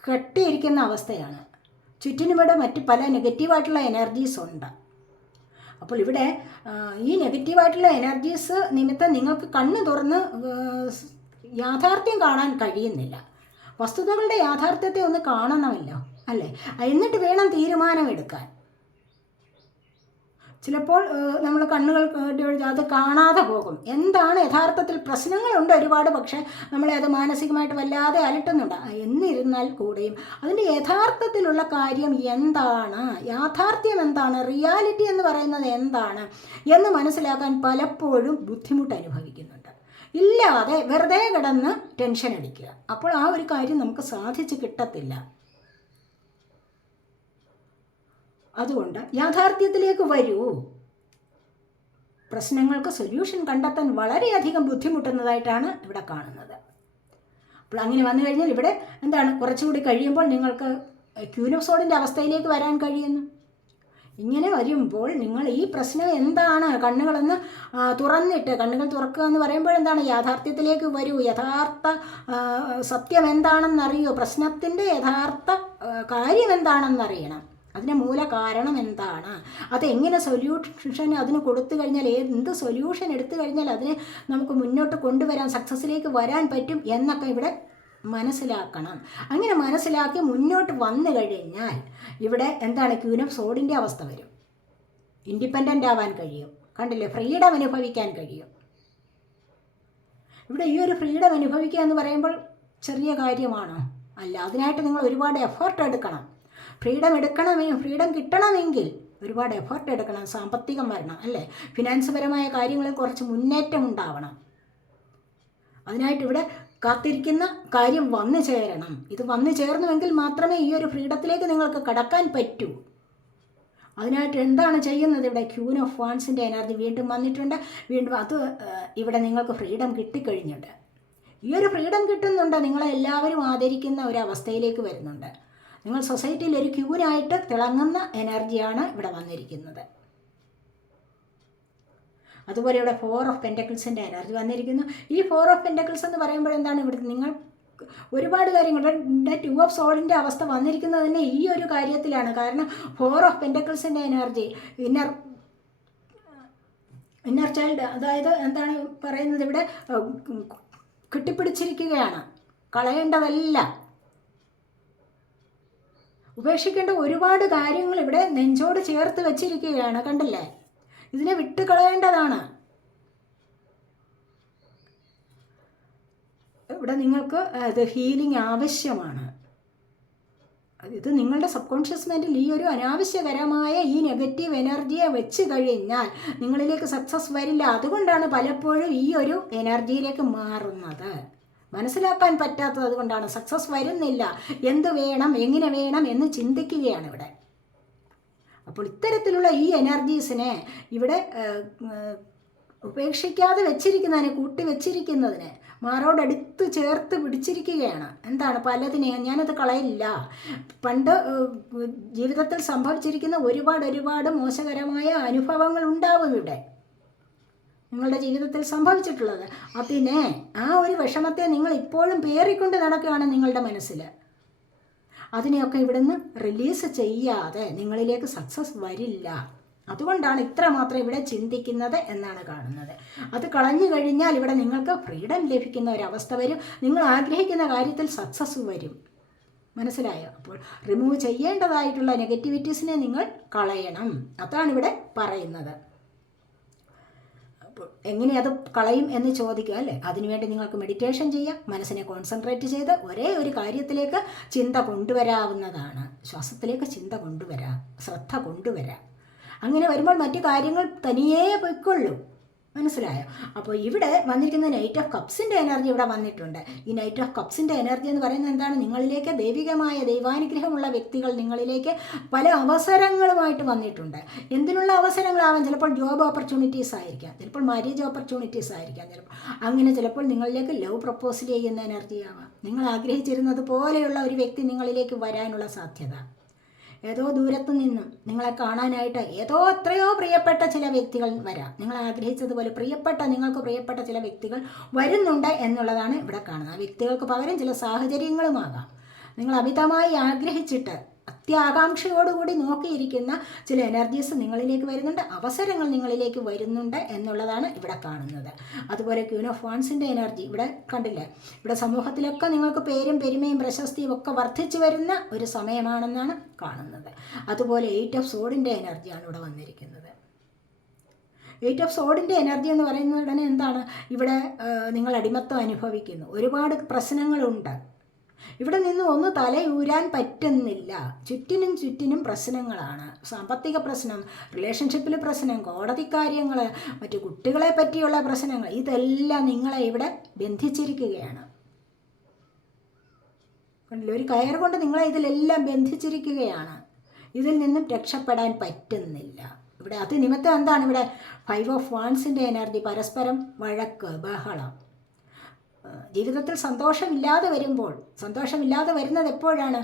കെട്ടിയിരിക്കുന്ന അവസ്ഥയാണ്. ചുറ്റിനുമിടെ മറ്റ് പല നെഗറ്റീവായിട്ടുള്ള എനർജീസ് ഉണ്ട്. അപ്പോൾ ഇവിടെ ഈ നെഗറ്റീവായിട്ടുള്ള എനർജീസ് നിമിത്തം നിങ്ങൾക്ക് കണ്ണ് തുറന്ന് യാഥാർത്ഥ്യം കാണാൻ കഴിയുന്നില്ല. വസ്തുതകളുടെ യാഥാർത്ഥ്യത്തെ ഒന്ന് കാണണമല്ലോ, അല്ലേ? എന്നിട്ട് വേണം തീരുമാനമെടുക്കാൻ. ചിലപ്പോൾ നമ്മൾ കണ്ണുകൾ അത് കാണാതെ പോകും. എന്താണ് യഥാർത്ഥത്തിൽ പ്രശ്നങ്ങളുണ്ട് ഒരുപാട്, പക്ഷേ നമ്മളെ അത് മാനസികമായിട്ട് വല്ലാതെ അലട്ടുന്നുണ്ട്. എന്നിരുന്നാൽ കൂടെയും അതിൻ്റെ യഥാർത്ഥത്തിലുള്ള കാര്യം എന്താണ്, യാഥാർത്ഥ്യം എന്താണ്, റിയാലിറ്റി എന്ന് പറയുന്നത് എന്താണ് എന്ന് മനസ്സിലാക്കാൻ പലപ്പോഴും ബുദ്ധിമുട്ട് അനുഭവിക്കുന്നുണ്ട്. ഇല്ലാതെ വെറുതെ കിടന്ന് ടെൻഷൻ അടിക്കുക. അപ്പോൾ ആ ഒരു കാര്യം നമുക്ക് സാധിച്ചു കിട്ടത്തില്ല. അതുകൊണ്ട് യാഥാർത്ഥ്യത്തിലേക്ക് വരൂ. പ്രശ്നങ്ങൾക്ക് സൊല്യൂഷൻ കണ്ടെത്താൻ വളരെയധികം ബുദ്ധിമുട്ടുന്നതായിട്ടാണ് ഇവിടെ കാണുന്നത്. അപ്പോൾ അങ്ങനെ വന്നു കഴിഞ്ഞാൽ ഇവിടെ എന്താണ്, കുറച്ചുകൂടി കഴിയുമ്പോൾ നിങ്ങൾക്ക് ക്വീൻ ഓഫ് സോർഡിൻ്റെ അവസ്ഥയിലേക്ക് വരാൻ കഴിയുന്നു. ഇങ്ങനെ വരുമ്പോൾ നിങ്ങൾ ഈ പ്രശ്നം എന്താണ്, കണ്ണുകളൊന്ന് തുറന്നിട്ട്, കണ്ണുകൾ തുറക്കുക എന്ന് പറയുമ്പോൾ എന്താണ്, യാഥാർത്ഥ്യത്തിലേക്ക് വരൂ. യഥാർത്ഥ സത്യം എന്താണെന്നറിയോ, പ്രശ്നത്തിൻ്റെ യഥാർത്ഥ കാര്യം എന്താണെന്നറിയണം. അതിൻ്റെ മൂല കാരണം എന്താണ്, അതെങ്ങനെ സൊല്യൂഷൻ അതിന് കൊടുത്തു കഴിഞ്ഞാൽ, എന്ത് സൊല്യൂഷൻ എടുത്തു കഴിഞ്ഞാൽ അതിനെ നമുക്ക് മുന്നോട്ട് കൊണ്ടുവരാൻ, സക്സസ്സിലേക്ക് വരാൻ പറ്റും എന്നൊക്കെ ഇവിടെ മനസ്സിലാക്കണം. അങ്ങനെ മനസ്സിലാക്കി മുന്നോട്ട് വന്നു കഴിഞ്ഞാൽ ഇവിടെ എന്താണ്, ക്വീൻ ഓഫ് സോർഡിൻ്റെ അവസ്ഥ വരും. ഇൻഡിപെൻഡൻ്റ് ആവാൻ കഴിയും. കണ്ടില്ലേ, ഫ്രീഡം അനുഭവിക്കാൻ കഴിയും. ഇവിടെ ഈ ഒരു ഫ്രീഡം അനുഭവിക്കുക എന്ന് പറയുമ്പോൾ ചെറിയ കാര്യമാണോ? അല്ല. അതിനായിട്ട് നിങ്ങൾ ഒരുപാട് എഫേർട്ട് എടുക്കണം. ഫ്രീഡം കിട്ടണമെങ്കിൽ ഒരുപാട് എഫേർട്ട് എടുക്കണം. സാമ്പത്തികം വരണം, അല്ലേ? ഫിനാൻസ് പരമായ കാര്യങ്ങളിൽ കുറച്ച് മുന്നേറ്റം ഉണ്ടാവണം. അതിനായിട്ട് ഇവിടെ കാത്തിരിക്കുന്ന കാര്യം വന്നു ചേരണം. ഇത് വന്നു ചേർന്നുവെങ്കിൽ മാത്രമേ ഈ ഒരു ഫ്രീഡത്തിലേക്ക് നിങ്ങൾക്ക് കടക്കാൻ പറ്റൂ. അതിനായിട്ട് എന്താണ് ചെയ്യുന്നത്, ഇവിടെ ക്വീൻ ഓഫ് വാൻസിൻ്റെ എനർജി വീണ്ടും വന്നിട്ടുണ്ട്. വീണ്ടും അത് ഇവിടെ നിങ്ങൾക്ക് ഫ്രീഡം കിട്ടിക്കഴിഞ്ഞിട്ടുണ്ട്. ഈ ഒരു ഫ്രീഡം കിട്ടുന്നുണ്ട്, നിങ്ങളെ എല്ലാവരും ആദരിക്കുന്ന ഒരു അവസ്ഥയിലേക്ക് വരുന്നുണ്ട്. നിങ്ങൾ സൊസൈറ്റിയിൽ ഒരു ക്യൂനായിട്ട് തിളങ്ങുന്ന എനർജിയാണ് ഇവിടെ വന്നിരിക്കുന്നത്. അതുപോലെ ഇവിടെ 4 ഓഫ് പെൻറ്റക്കിൾസിൻ്റെ എനർജി വന്നിരിക്കുന്നു. ഈ 4 ഓഫ് പെൻറ്റക്കിൾസ് എന്ന് പറയുമ്പോൾ എന്താണ്, ഇവിടെ നിങ്ങൾ ഒരുപാട് കാര്യങ്ങൾ, ഇവിടെ 2 ഓഫ് സോർഡിൻ്റെ അവസ്ഥ വന്നിരിക്കുന്നത് തന്നെ ഈ ഒരു കാര്യത്തിലാണ്. കാരണം 4 ഓഫ് പെൻറ്റക്കിൾസിൻ്റെ എനർജി ഇന്നർ ചൈൽഡ്, അതായത് എന്താണ് പറയുന്നത്, ഇവിടെ കെട്ടിപ്പിടിച്ചിരിക്കുകയാണ്. കളയേണ്ടതല്ല, ഉപേക്ഷിക്കേണ്ട ഒരുപാട് കാര്യങ്ങൾ ഇവിടെ നെഞ്ചോട് ചേർത്ത് വെച്ചിരിക്കുകയാണ്. കണ്ടില്ലേ, ഇതിനെ വിട്ട് കളയേണ്ടതാണ്. ഇവിടെ നിങ്ങൾക്ക് ഇത് ഹീലിംഗ് ആവശ്യമാണ്. ഇത് നിങ്ങളുടെ സബ് കോൺഷ്യസ് മൈൻഡിൽ ഈ ഒരു അനാവശ്യകരമായ ഈ നെഗറ്റീവ് എനർജിയെ വെച്ച് കഴിഞ്ഞാൽ നിങ്ങളിലേക്ക് സക്സസ് വരില്ല. അതുകൊണ്ടാണ് പലപ്പോഴും ഈ ഒരു എനർജിയിലേക്ക് മാറുന്നത്. മനസ്സിലാക്കാൻ പറ്റാത്തത് കൊണ്ടാണ് സക്സസ് വരുന്നില്ല. എന്ത് വേണം, എങ്ങനെ വേണം എന്ന് ചിന്തിക്കുകയാണ് ഇവിടെ. അപ്പോൾ ഇത്തരത്തിലുള്ള ഈ എനർജീസിനെ ഇവിടെ ഉപേക്ഷിക്കാതെ വെച്ചിരിക്കുന്നതിനെ, കൂട്ടി വെച്ചിരിക്കുന്നതിനെ മാറോടടുത്ത് ചേർത്ത് പിടിച്ചിരിക്കുകയാണ്. എന്താണ്, പലതിനെയും ഞാനത് കളയില്ല. പണ്ട് ജീവിതത്തിൽ സംഭവിച്ചിരിക്കുന്ന ഒരുപാട് മോശകരമായ അനുഭവങ്ങൾ ഉണ്ടാവും ഇവിടെ നിങ്ങളുടെ ജീവിതത്തിൽ സംഭവിച്ചിട്ടുള്ളത്. അതിനെ, ആ ഒരു വിഷമത്തെ നിങ്ങൾ ഇപ്പോഴും പേറിക്കൊണ്ട് നടക്കുകയാണ് നിങ്ങളുടെ മനസ്സിൽ. അതിനെയൊക്കെ ഇവിടുന്ന് റിലീസ് ചെയ്യാതെ നിങ്ങളിലേക്ക് സക്സസ് വരില്ല. അതുകൊണ്ടാണ് ഇത്രമാത്രം ഇവിടെ ചിന്തിക്കുന്നത് എന്നാണ് കാണുന്നത്. അത് കളഞ്ഞു കഴിഞ്ഞാൽ ഇവിടെ നിങ്ങൾക്ക് ഫ്രീഡം ലഭിക്കുന്ന ഒരവസ്ഥ വരും. നിങ്ങൾ ആഗ്രഹിക്കുന്ന കാര്യത്തിൽ സക്സസ് വരും. മനസ്സിലായോ? അപ്പോൾ റിമൂവ് ചെയ്യേണ്ടതായിട്ടുള്ള നെഗറ്റിവിറ്റീസിനെ നിങ്ങൾ കളയണം. അതാണ് ഇവിടെ പറയുന്നത്. അപ്പോൾ എങ്ങനെ അത് കളയും എന്ന് ചോദിക്കുക, അല്ലേ? അതിനുവേണ്ടി നിങ്ങൾക്ക് മെഡിറ്റേഷൻ ചെയ്യാം. മനസ്സിനെ കോൺസെൻട്രേറ്റ് ചെയ്ത് ഒരേ ഒരു കാര്യത്തിലേക്ക് ചിന്ത കൊണ്ടുവരാവുന്നതാണ്. ശ്വാസത്തിലേക്ക് ചിന്ത കൊണ്ടുവരാം, ശ്രദ്ധ കൊണ്ടുവരാം. അങ്ങനെ വരുമ്പോൾ മറ്റു കാര്യങ്ങൾ തനിയേ പൊയ്ക്കൊള്ളും. മനസ്സിലായോ? അപ്പോൾ ഇവിടെ വന്നിരിക്കുന്ന നൈറ്റ് ഓഫ് കപ്സിൻ്റെ എനർജി ഇവിടെ വന്നിട്ടുണ്ട്. ഈ നൈറ്റ് ഓഫ് കപ്സിൻ്റെ എനർജി എന്ന് പറയുന്നത് എന്താണ്? നിങ്ങളിലേക്ക് ദൈവികമായ ദൈവാനുഗ്രഹമുള്ള വ്യക്തികൾ നിങ്ങളിലേക്ക് പല അവസരങ്ങളുമായിട്ട് വന്നിട്ടുണ്ട്. എന്തിനുള്ള അവസരങ്ങളാവാം? ചിലപ്പോൾ ജോബ് ഓപ്പർച്യൂണിറ്റീസ് ആയിരിക്കാം, ചിലപ്പോൾ മാരേജ് ഓപ്പർച്യൂണിറ്റീസ് ആയിരിക്കാം, ചിലപ്പോൾ നിങ്ങളിലേക്ക് ലവ് പ്രപ്പോസൽ ചെയ്യുന്ന എനർജി ആവാം. നിങ്ങൾ ആഗ്രഹിച്ചിരുന്നത് പോലെയുള്ള ഒരു വ്യക്തി നിങ്ങളിലേക്ക് വരാനുള്ള സാധ്യത. ഏതോ ദൂരത്തു നിന്നും നിങ്ങളെ കാണാനായിട്ട് എത്രയോ പ്രിയപ്പെട്ട ചില വ്യക്തികൾ വരാം. നിങ്ങൾ ആഗ്രഹിച്ചതുപോലെ നിങ്ങൾക്ക് പ്രിയപ്പെട്ട ചില വ്യക്തികൾ വരുന്നുണ്ട് എന്നുള്ളതാണ് ഇവിടെ കാണുന്നത്. ആ വ്യക്തികൾക്ക് പകരം ചില സാഹചര്യങ്ങളുമാകാം. നിങ്ങൾ അമിതമായി ആഗ്രഹിച്ചിട്ട് അത്യാകാംക്ഷയോടുകൂടി നോക്കിയിരിക്കുന്ന ചില എനർജീസ് നിങ്ങളിലേക്ക് വരുന്നുണ്ട്, അവസരങ്ങൾ നിങ്ങളിലേക്ക് വരുന്നുണ്ട് എന്നുള്ളതാണ് ഇവിടെ കാണുന്നത്. അതുപോലെ ക്വീൻ ഓഫ് വാൻസിൻ്റെ എനർജി ഇവിടെ കണ്ടില്ലേ? ഇവിടെ സമൂഹത്തിലൊക്കെ നിങ്ങൾക്ക് പേരും പെരുമയും പ്രശസ്തിയും ഒക്കെ വർദ്ധിച്ചു വരുന്ന ഒരു സമയമാണെന്നാണ് കാണുന്നത്. അതുപോലെ 8 ഓഫ് സോർഡിൻ്റെ എനർജിയാണ് ഇവിടെ വന്നിരിക്കുന്നത്. 8 ഓഫ് സോഡിൻ്റെ എനർജി എന്ന് പറയുന്നത് ഉടനെ എന്താണ്, ഇവിടെ നിങ്ങൾ അടിമത്തം അനുഭവിക്കുന്നു, ഒരുപാട് പ്രശ്നങ്ങളുണ്ട്. ഇവിടെ നിന്ന് ഒന്ന് തലയൂരാൻ പറ്റുന്നില്ല. ചുറ്റിനും പ്രശ്നങ്ങളാണ്. സാമ്പത്തിക പ്രശ്നം, റിലേഷൻഷിപ്പിൽ പ്രശ്നം, കോടതി കാര്യങ്ങൾ, മറ്റു കുട്ടികളെ പറ്റിയുള്ള പ്രശ്നങ്ങൾ, ഇതെല്ലാം നിങ്ങളെ ഇവിടെ ബന്ധിച്ചിരിക്കുകയാണ്. ഒരു കയർ കൊണ്ട് നിങ്ങളെ ഇതിലെല്ലാം ബന്ധിച്ചിരിക്കുകയാണ്. ഇതിൽ നിന്നും രക്ഷപ്പെടാൻ പറ്റുന്നില്ല. ഇവിടെ അത് നിമിത്തം എന്താണ്, ഇവിടെ 5 ഓഫ് വാൻസിൻ്റെ എനർജി, പരസ്പരം വഴക്ക്, ബഹളം. ജീവിതത്തിൽ സന്തോഷമില്ലാതെ വരുന്നത് എപ്പോഴാണ്,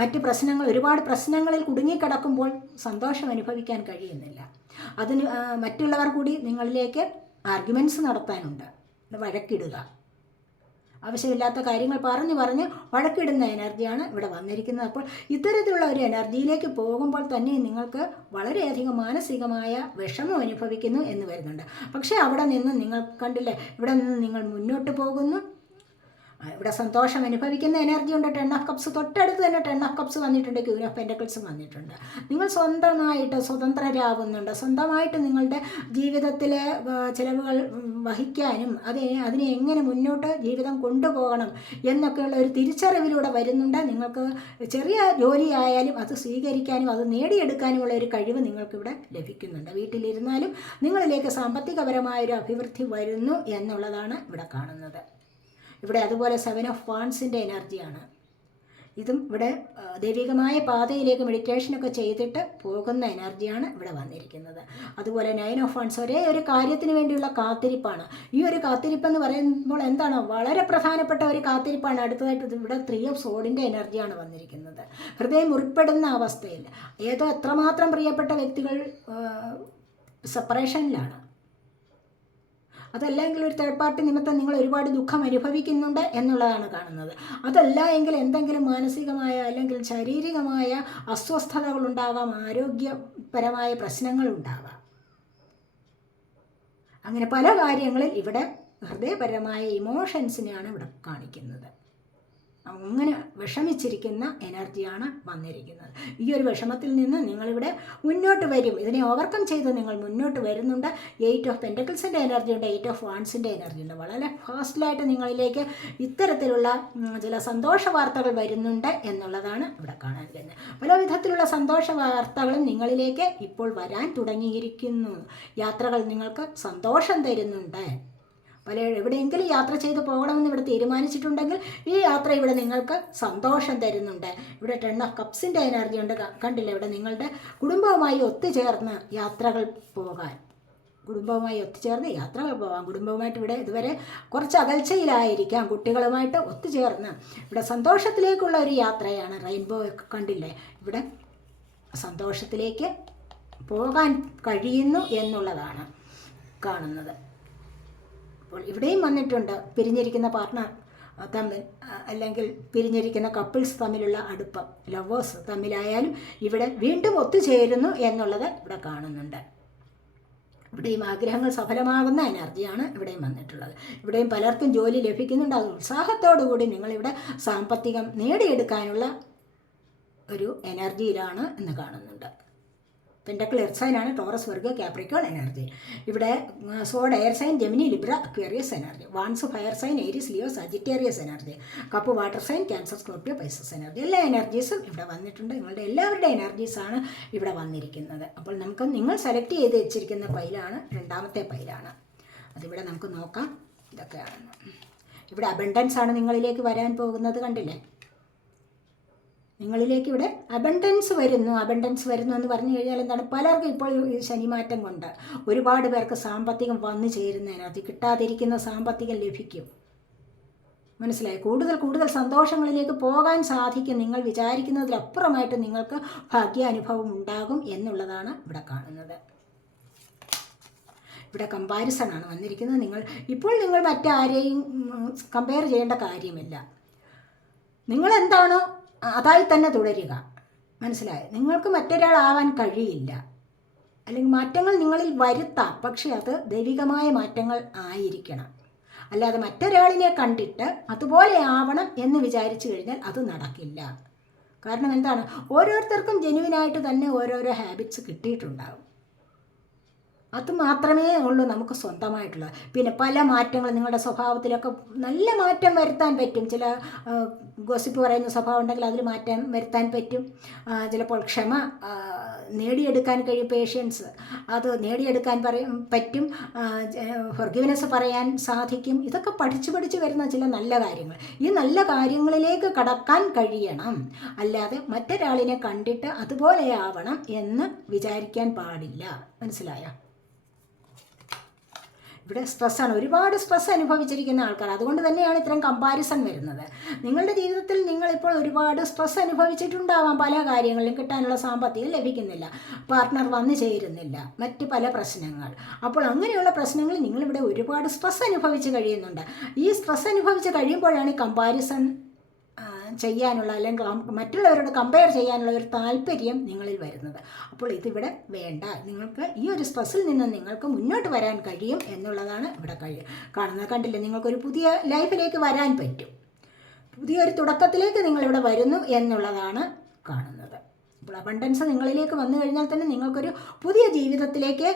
മറ്റ് പ്രശ്നങ്ങൾ, ഒരുപാട് പ്രശ്നങ്ങളിൽ കുടുങ്ങിക്കിടക്കുമ്പോൾ സന്തോഷം അനുഭവിക്കാൻ കഴിയുന്നില്ല. അതിന് മറ്റുള്ളവർ കൂടി നിങ്ങളിലേക്ക് ആർഗ്യുമെൻറ്റ്സ് നടത്താനുണ്ട്, വഴക്കിടുക, ആവശ്യമില്ലാത്ത കാര്യങ്ങൾ പറഞ്ഞ് വഴക്കിടുന്ന എനർജിയാണ് ഇവിടെ വന്നിരിക്കുന്നത്. അപ്പോൾ ഇത്തരത്തിലുള്ള ഒരു എനർജിയിലേക്ക് പോകുമ്പോൾ തന്നെ നിങ്ങൾക്ക് വളരെയധികം മാനസികമായ വിഷമം അനുഭവിക്കുന്നു എന്ന് വരുന്നുണ്ട്. പക്ഷേ അവിടെ നിന്ന് നിങ്ങൾ കണ്ടില്ലേ, ഇവിടെ നിന്ന് നിങ്ങൾ മുന്നോട്ട് പോകുന്നു. ഇവിടെ സന്തോഷം അനുഭവിക്കുന്ന എനർജി ഉണ്ട്. 10 ഓഫ് കപ്സ് തൊട്ടടുത്ത് തന്നെ 10 ഓഫ് കപ്സ് വന്നിട്ടുണ്ട്, ക്യൂൻ ഓഫ് പെൻറ്റക്കിൾസും വന്നിട്ടുണ്ട്. നിങ്ങൾ സ്വന്തമായിട്ട് സ്വതന്ത്രരാകുന്നുണ്ട്. സ്വന്തമായിട്ട് നിങ്ങളുടെ ജീവിതത്തിലെ ചിലവുകൾ വഹിക്കാനും അതിനെ എങ്ങനെ മുന്നോട്ട് ജീവിതം കൊണ്ടുപോകണം എന്നൊക്കെയുള്ള ഒരു തിരിച്ചറിവിലൂടെ വരുന്നുണ്ട്. നിങ്ങൾക്ക് ചെറിയ ജോലിയായാലും അത് സ്വീകരിക്കാനും അത് നേടിയെടുക്കാനുമുള്ള ഒരു കഴിവ് നിങ്ങൾക്കിവിടെ ലഭിക്കുന്നുണ്ട്. വീട്ടിലിരുന്നാലും നിങ്ങളിലേക്ക് സാമ്പത്തികപരമായൊരു അഭിവൃദ്ധി വരുന്നു എന്നുള്ളതാണ് ഇവിടെ കാണുന്നത്. ഇവിടെ അതുപോലെ 7 ഓഫ് വാൻസിൻ്റെ എനർജിയാണ്. ഇതും ഇവിടെ ദൈവികമായ പാതയിലേക്ക് മെഡിറ്റേഷനൊക്കെ ചെയ്തിട്ട് പോകുന്ന എനർജിയാണ് ഇവിടെ വന്നിരിക്കുന്നത്. അതുപോലെ 9 ഓഫ് വാൻസ് ഒരേ ഒരു കാര്യത്തിന് വേണ്ടിയുള്ള കാത്തിരിപ്പാണ്. ഈ ഒരു കാത്തിരിപ്പെന്ന് പറയുമ്പോൾ എന്താണ്, വളരെ പ്രധാനപ്പെട്ട ഒരു കാത്തിരിപ്പാണ്. അടുത്തതായിട്ട് ഇവിടെ 3 ഓഫ് സോഡിൻ്റെ എനർജിയാണ് വന്നിരിക്കുന്നത്. ഹൃദയം മുറിപ്പെടുന്ന അവസ്ഥയിൽ എത്രമാത്രം പ്രിയപ്പെട്ട വ്യക്തികൾ സെപ്പറേഷനിലാണ്, അതല്ലെങ്കിൽ ഒരു തേർഡ് പാർട്ടി നിമിത്തം നിങ്ങൾ ഒരുപാട് ദുഃഖം അനുഭവിക്കുന്നുണ്ട് എന്നുള്ളതാണ് കാണുന്നത്. അതല്ല എങ്കിൽ എന്തെങ്കിലും മാനസികമായ അല്ലെങ്കിൽ ശാരീരികമായ അസ്വസ്ഥതകളുണ്ടാകാം, ആരോഗ്യപരമായ പ്രശ്നങ്ങളുണ്ടാകാം. അങ്ങനെ പല കാര്യങ്ങളിൽ ഇവിടെ ഹൃദയപരമായ ഇമോഷൻസിനെയാണ് ഇവിടെ കാണിക്കുന്നത്. അങ്ങനെ വിഷമിച്ചിരിക്കുന്ന എനർജിയാണ് വന്നിരിക്കുന്നത്. ഈ ഒരു വിഷമത്തിൽ നിന്ന് നിങ്ങളിവിടെ മുന്നോട്ട് വരും. ഇതിനെ ഓവർകം ചെയ്ത് നിങ്ങൾ മുന്നോട്ട് വരുന്നുണ്ട്. 8 ഓഫ് പെൻറ്റക്കിൾസിൻ്റെ എനർജി ഉണ്ട്, 8 ഓഫ് വാൻസിൻ്റെ എനർജി ഉണ്ട്. വളരെ ഫാസ്റ്റിലായിട്ട് നിങ്ങളിലേക്ക് ഇത്തരത്തിലുള്ള ചില സന്തോഷ വാർത്തകൾ വരുന്നുണ്ട് എന്നുള്ളതാണ് ഇവിടെ കാണാൻ കഴിയുന്നത്. പല വിധത്തിലുള്ള സന്തോഷ വാർത്തകളും നിങ്ങളിലേക്ക് ഇപ്പോൾ വരാൻ തുടങ്ങിയിരിക്കുന്നു. യാത്രകൾ നിങ്ങൾക്ക് സന്തോഷം തരുന്നുണ്ട്. എവിടെയെങ്കിലും യാത്ര ചെയ്ത് പോകണമെന്ന് ഇവിടെ തീരുമാനിച്ചിട്ടുണ്ടെങ്കിൽ ഈ യാത്ര ഇവിടെ നിങ്ങൾക്ക് സന്തോഷം തരുന്നുണ്ട്. ഇവിടെ 10 ഓഫ് കപ്സിൻ്റെ എനർജി ഉണ്ട്. കണ്ടില്ല, ഇവിടെ നിങ്ങളുടെ കുടുംബവുമായി ഒത്തുചേർന്ന് യാത്രകൾ പോകാൻ, കുടുംബവുമായിട്ട് ഇവിടെ ഇതുവരെ കുറച്ച് അകൽച്ചയിലായിരിക്കാം, കുട്ടികളുമായിട്ട് ഒത്തുചേർന്ന് ഇവിടെ സന്തോഷത്തിലേക്കുള്ള ഒരു യാത്രയാണ്. റെയിൻബോ കണ്ടില്ലേ, ഇവിടെ സന്തോഷത്തിലേക്ക് പോകാൻ കഴിയുന്നു എന്നുള്ളതാണ് കാണുന്നത്. അപ്പോൾ ഇവിടെയും വന്നിട്ടുണ്ട് പിരിഞ്ഞിരിക്കുന്ന പാർട്ട്ണർ തമ്മിൽ, അല്ലെങ്കിൽ പിരിഞ്ഞിരിക്കുന്ന കപ്പിൾസ് തമ്മിലുള്ള അടുപ്പം, ലവേഴ്സ് തമ്മിലായാലും ഇവിടെ വീണ്ടും ഒത്തുചേരുന്നു എന്നുള്ളത് ഇവിടെ കാണുന്നുണ്ട്. ഇവിടെയും ആഗ്രഹങ്ങൾ സഫലമാകുന്ന എനർജിയാണ് ഇവിടെയും വന്നിട്ടുള്ളത്. ഇവിടെയും പലർക്കും ജോലി ലഭിക്കുന്നുണ്ട്. അത് ഉത്സാഹത്തോടു കൂടി നിങ്ങളിവിടെ സാമ്പത്തികം നേടിയെടുക്കാനുള്ള ഒരു എനർജിയിലാണ് എന്ന് കാണുന്നുണ്ട്. പെൻറ്റക്കിൾ എർത്ത് സൈനാണ്, ടോറസ്, വെർഗോ, കാപ്രിക്കോൺ എനർജി. ഇവിടെ sword air sign, Gemini, Libra, Aquarius energy. Wands fire sign, Aries, Leo, Sagittarius energy. Cup water sign, Cancer, Scorpio, Pisces energy. എല്ലാ എനർജീസും ഇവിടെ വന്നിട്ടുണ്ട്. നിങ്ങളുടെ എല്ലാവരുടെ എനർജീസാണ് ഇവിടെ വന്നിരിക്കുന്നത്. അപ്പോൾ നമുക്ക് നിങ്ങൾ സെലക്ട് ചെയ്ത് വെച്ചിരിക്കുന്ന പൈലാണ് രണ്ടാമത്തെ പൈലാണ്. അതിവിടെ നമുക്ക് നോക്കാം ഇതൊക്കെയാണെന്ന്. ഇവിടെ അബണ്ടൻസ് ആണ് നിങ്ങളിലേക്ക് വരാൻ പോകുന്നത്. കണ്ടില്ലേ, നിങ്ങളിലേക്ക് ഇവിടെ അബണ്ടൻസ് വരുന്നു എന്ന് പറഞ്ഞു കഴിഞ്ഞാൽ എന്താണ്, പലർക്കും ഇപ്പോൾ ശനിമാറ്റം കൊണ്ട് ഒരുപാട് പേർക്ക് സാമ്പത്തികം വന്നു ചേരുന്നതിനകത്ത് കിട്ടാതിരിക്കുന്ന സാമ്പത്തികം ലഭിക്കും. മനസ്സിലായി, കൂടുതൽ സന്തോഷങ്ങളിലേക്ക് പോകാൻ സാധിക്കും. നിങ്ങൾ വിചാരിക്കുന്നതിലപ്പുറമായിട്ട് നിങ്ങൾക്ക് ഭാഗ്യാനുഭവം ഉണ്ടാകും എന്നുള്ളതാണ് ഇവിടെ കാണുന്നത്. ഇവിടെ കമ്പാരിസൺ ആണ് വന്നിരിക്കുന്നത്. നിങ്ങൾ മറ്റാരെയും കമ്പയർ ചെയ്യേണ്ട കാര്യമില്ല. നിങ്ങളെന്താണോ അതായി തന്നെ തുടരുക. മനസ്സിലായി, നിങ്ങൾക്ക് മറ്റൊരാളാവാൻ കഴിയില്ല. അല്ലെങ്കിൽ മാറ്റങ്ങൾ നിങ്ങളിൽ വരുത്താം, പക്ഷേ അത് ദൈവികമായ മാറ്റങ്ങൾ ആയിരിക്കണം. അല്ലാതെ മറ്റൊരാളിനെ കണ്ടിട്ട് അതുപോലെ ആവണം എന്ന് വിചാരിച്ചു കഴിഞ്ഞാൽ അത് നടക്കില്ല. കാരണം എന്താണ്, ഓരോരുത്തർക്കും ജെന്യുവിനായിട്ട് തന്നെ ഓരോരോ ഹാബിറ്റ്സ് കിട്ടിയിട്ടുണ്ടാകും. അത് മാത്രമേ ഉള്ളൂ നമുക്ക് സ്വന്തമായിട്ടുള്ളത്. പിന്നെ പല മാറ്റങ്ങൾ നിങ്ങളുടെ സ്വഭാവത്തിലൊക്കെ നല്ല മാറ്റം വരുത്താൻ പറ്റും. ചില ഗോസിപ്പ് പറയുന്ന സ്വഭാവം ഉണ്ടെങ്കിൽ അതിൽ മാറ്റം വരുത്താൻ പറ്റും. ചിലപ്പോൾ ക്ഷമ നേടിയെടുക്കാൻ കഴിയും, പേഷ്യൻസ് അത് നേടിയെടുക്കാൻ പറ്റും, ഫൊർഗിവ്നെസ് പറയാൻ സാധിക്കും. ഇതൊക്കെ പഠിച്ച് വരുന്ന ചില നല്ല കാര്യങ്ങൾ. ഈ നല്ല കാര്യങ്ങളിലേക്ക് കടക്കാൻ കഴിയണം. അല്ലാതെ മറ്റൊരാളിനെ കണ്ടിട്ട് അതുപോലെയാവണം എന്ന് വിചാരിക്കാൻ പാടില്ല. മനസ്സിലായോ? ഇവിടെ സ്ട്രെസ്സാണ്, ഒരുപാട് സ്ട്രെസ് അനുഭവിച്ചിരിക്കുന്ന ആൾക്കാർ. അതുകൊണ്ട് തന്നെയാണ് ഇത്തരം കമ്പാരിസൺ വരുന്നത്. നിങ്ങളുടെ ജീവിതത്തിൽ നിങ്ങളിപ്പോൾ ഒരുപാട് സ്ട്രെസ് അനുഭവിച്ചിട്ടുണ്ടാവാം. പല കാര്യങ്ങളിലും കിട്ടാനുള്ള സാമ്പത്തികം ലഭിക്കുന്നില്ല, പാർട്ട്ണർ വന്നു ചേരുന്നില്ല, മറ്റ് പല പ്രശ്നങ്ങൾ. അപ്പോൾ അങ്ങനെയുള്ള പ്രശ്നങ്ങളിൽ നിങ്ങളിവിടെ ഒരുപാട് സ്ട്രെസ് അനുഭവിച്ച് കഴിയുന്നുണ്ട്. ഈ സ്ട്രെസ് അനുഭവിച്ച് കഴിയുമ്പോഴാണ് ഈ കമ്പാരിസൺ ചെയ്യാനുള്ള, അല്ലെങ്കിൽ മറ്റുള്ളവരോട് കമ്പയർ ചെയ്യാനുള്ള ഒരു താല്പര്യം നിങ്ങളിൽ വരുന്നത്. അപ്പോൾ ഇതിവിടെ വേണ്ട. നിങ്ങൾക്ക് ഈ ഒരു സ്ട്രെസ്സിൽ നിന്ന് നിങ്ങൾക്ക് മുന്നോട്ട് വരാൻ കഴിയും എന്നുള്ളതാണ് ഇവിടെ കാണുന്നത്. കണ്ടില്ലേ, നിങ്ങൾക്കൊരു പുതിയ ലൈഫിലേക്ക് വരാൻ പറ്റും. പുതിയൊരു തുടക്കത്തിലേക്ക് നിങ്ങളിവിടെ വരുന്നു എന്നുള്ളതാണ് കാണുന്നത്. അപ്പോൾ അബണ്ടൻസ് നിങ്ങളിലേക്ക് വന്നു കഴിഞ്ഞാൽ തന്നെ നിങ്ങൾക്കൊരു പുതിയ ജീവിതത്തിലേക്ക്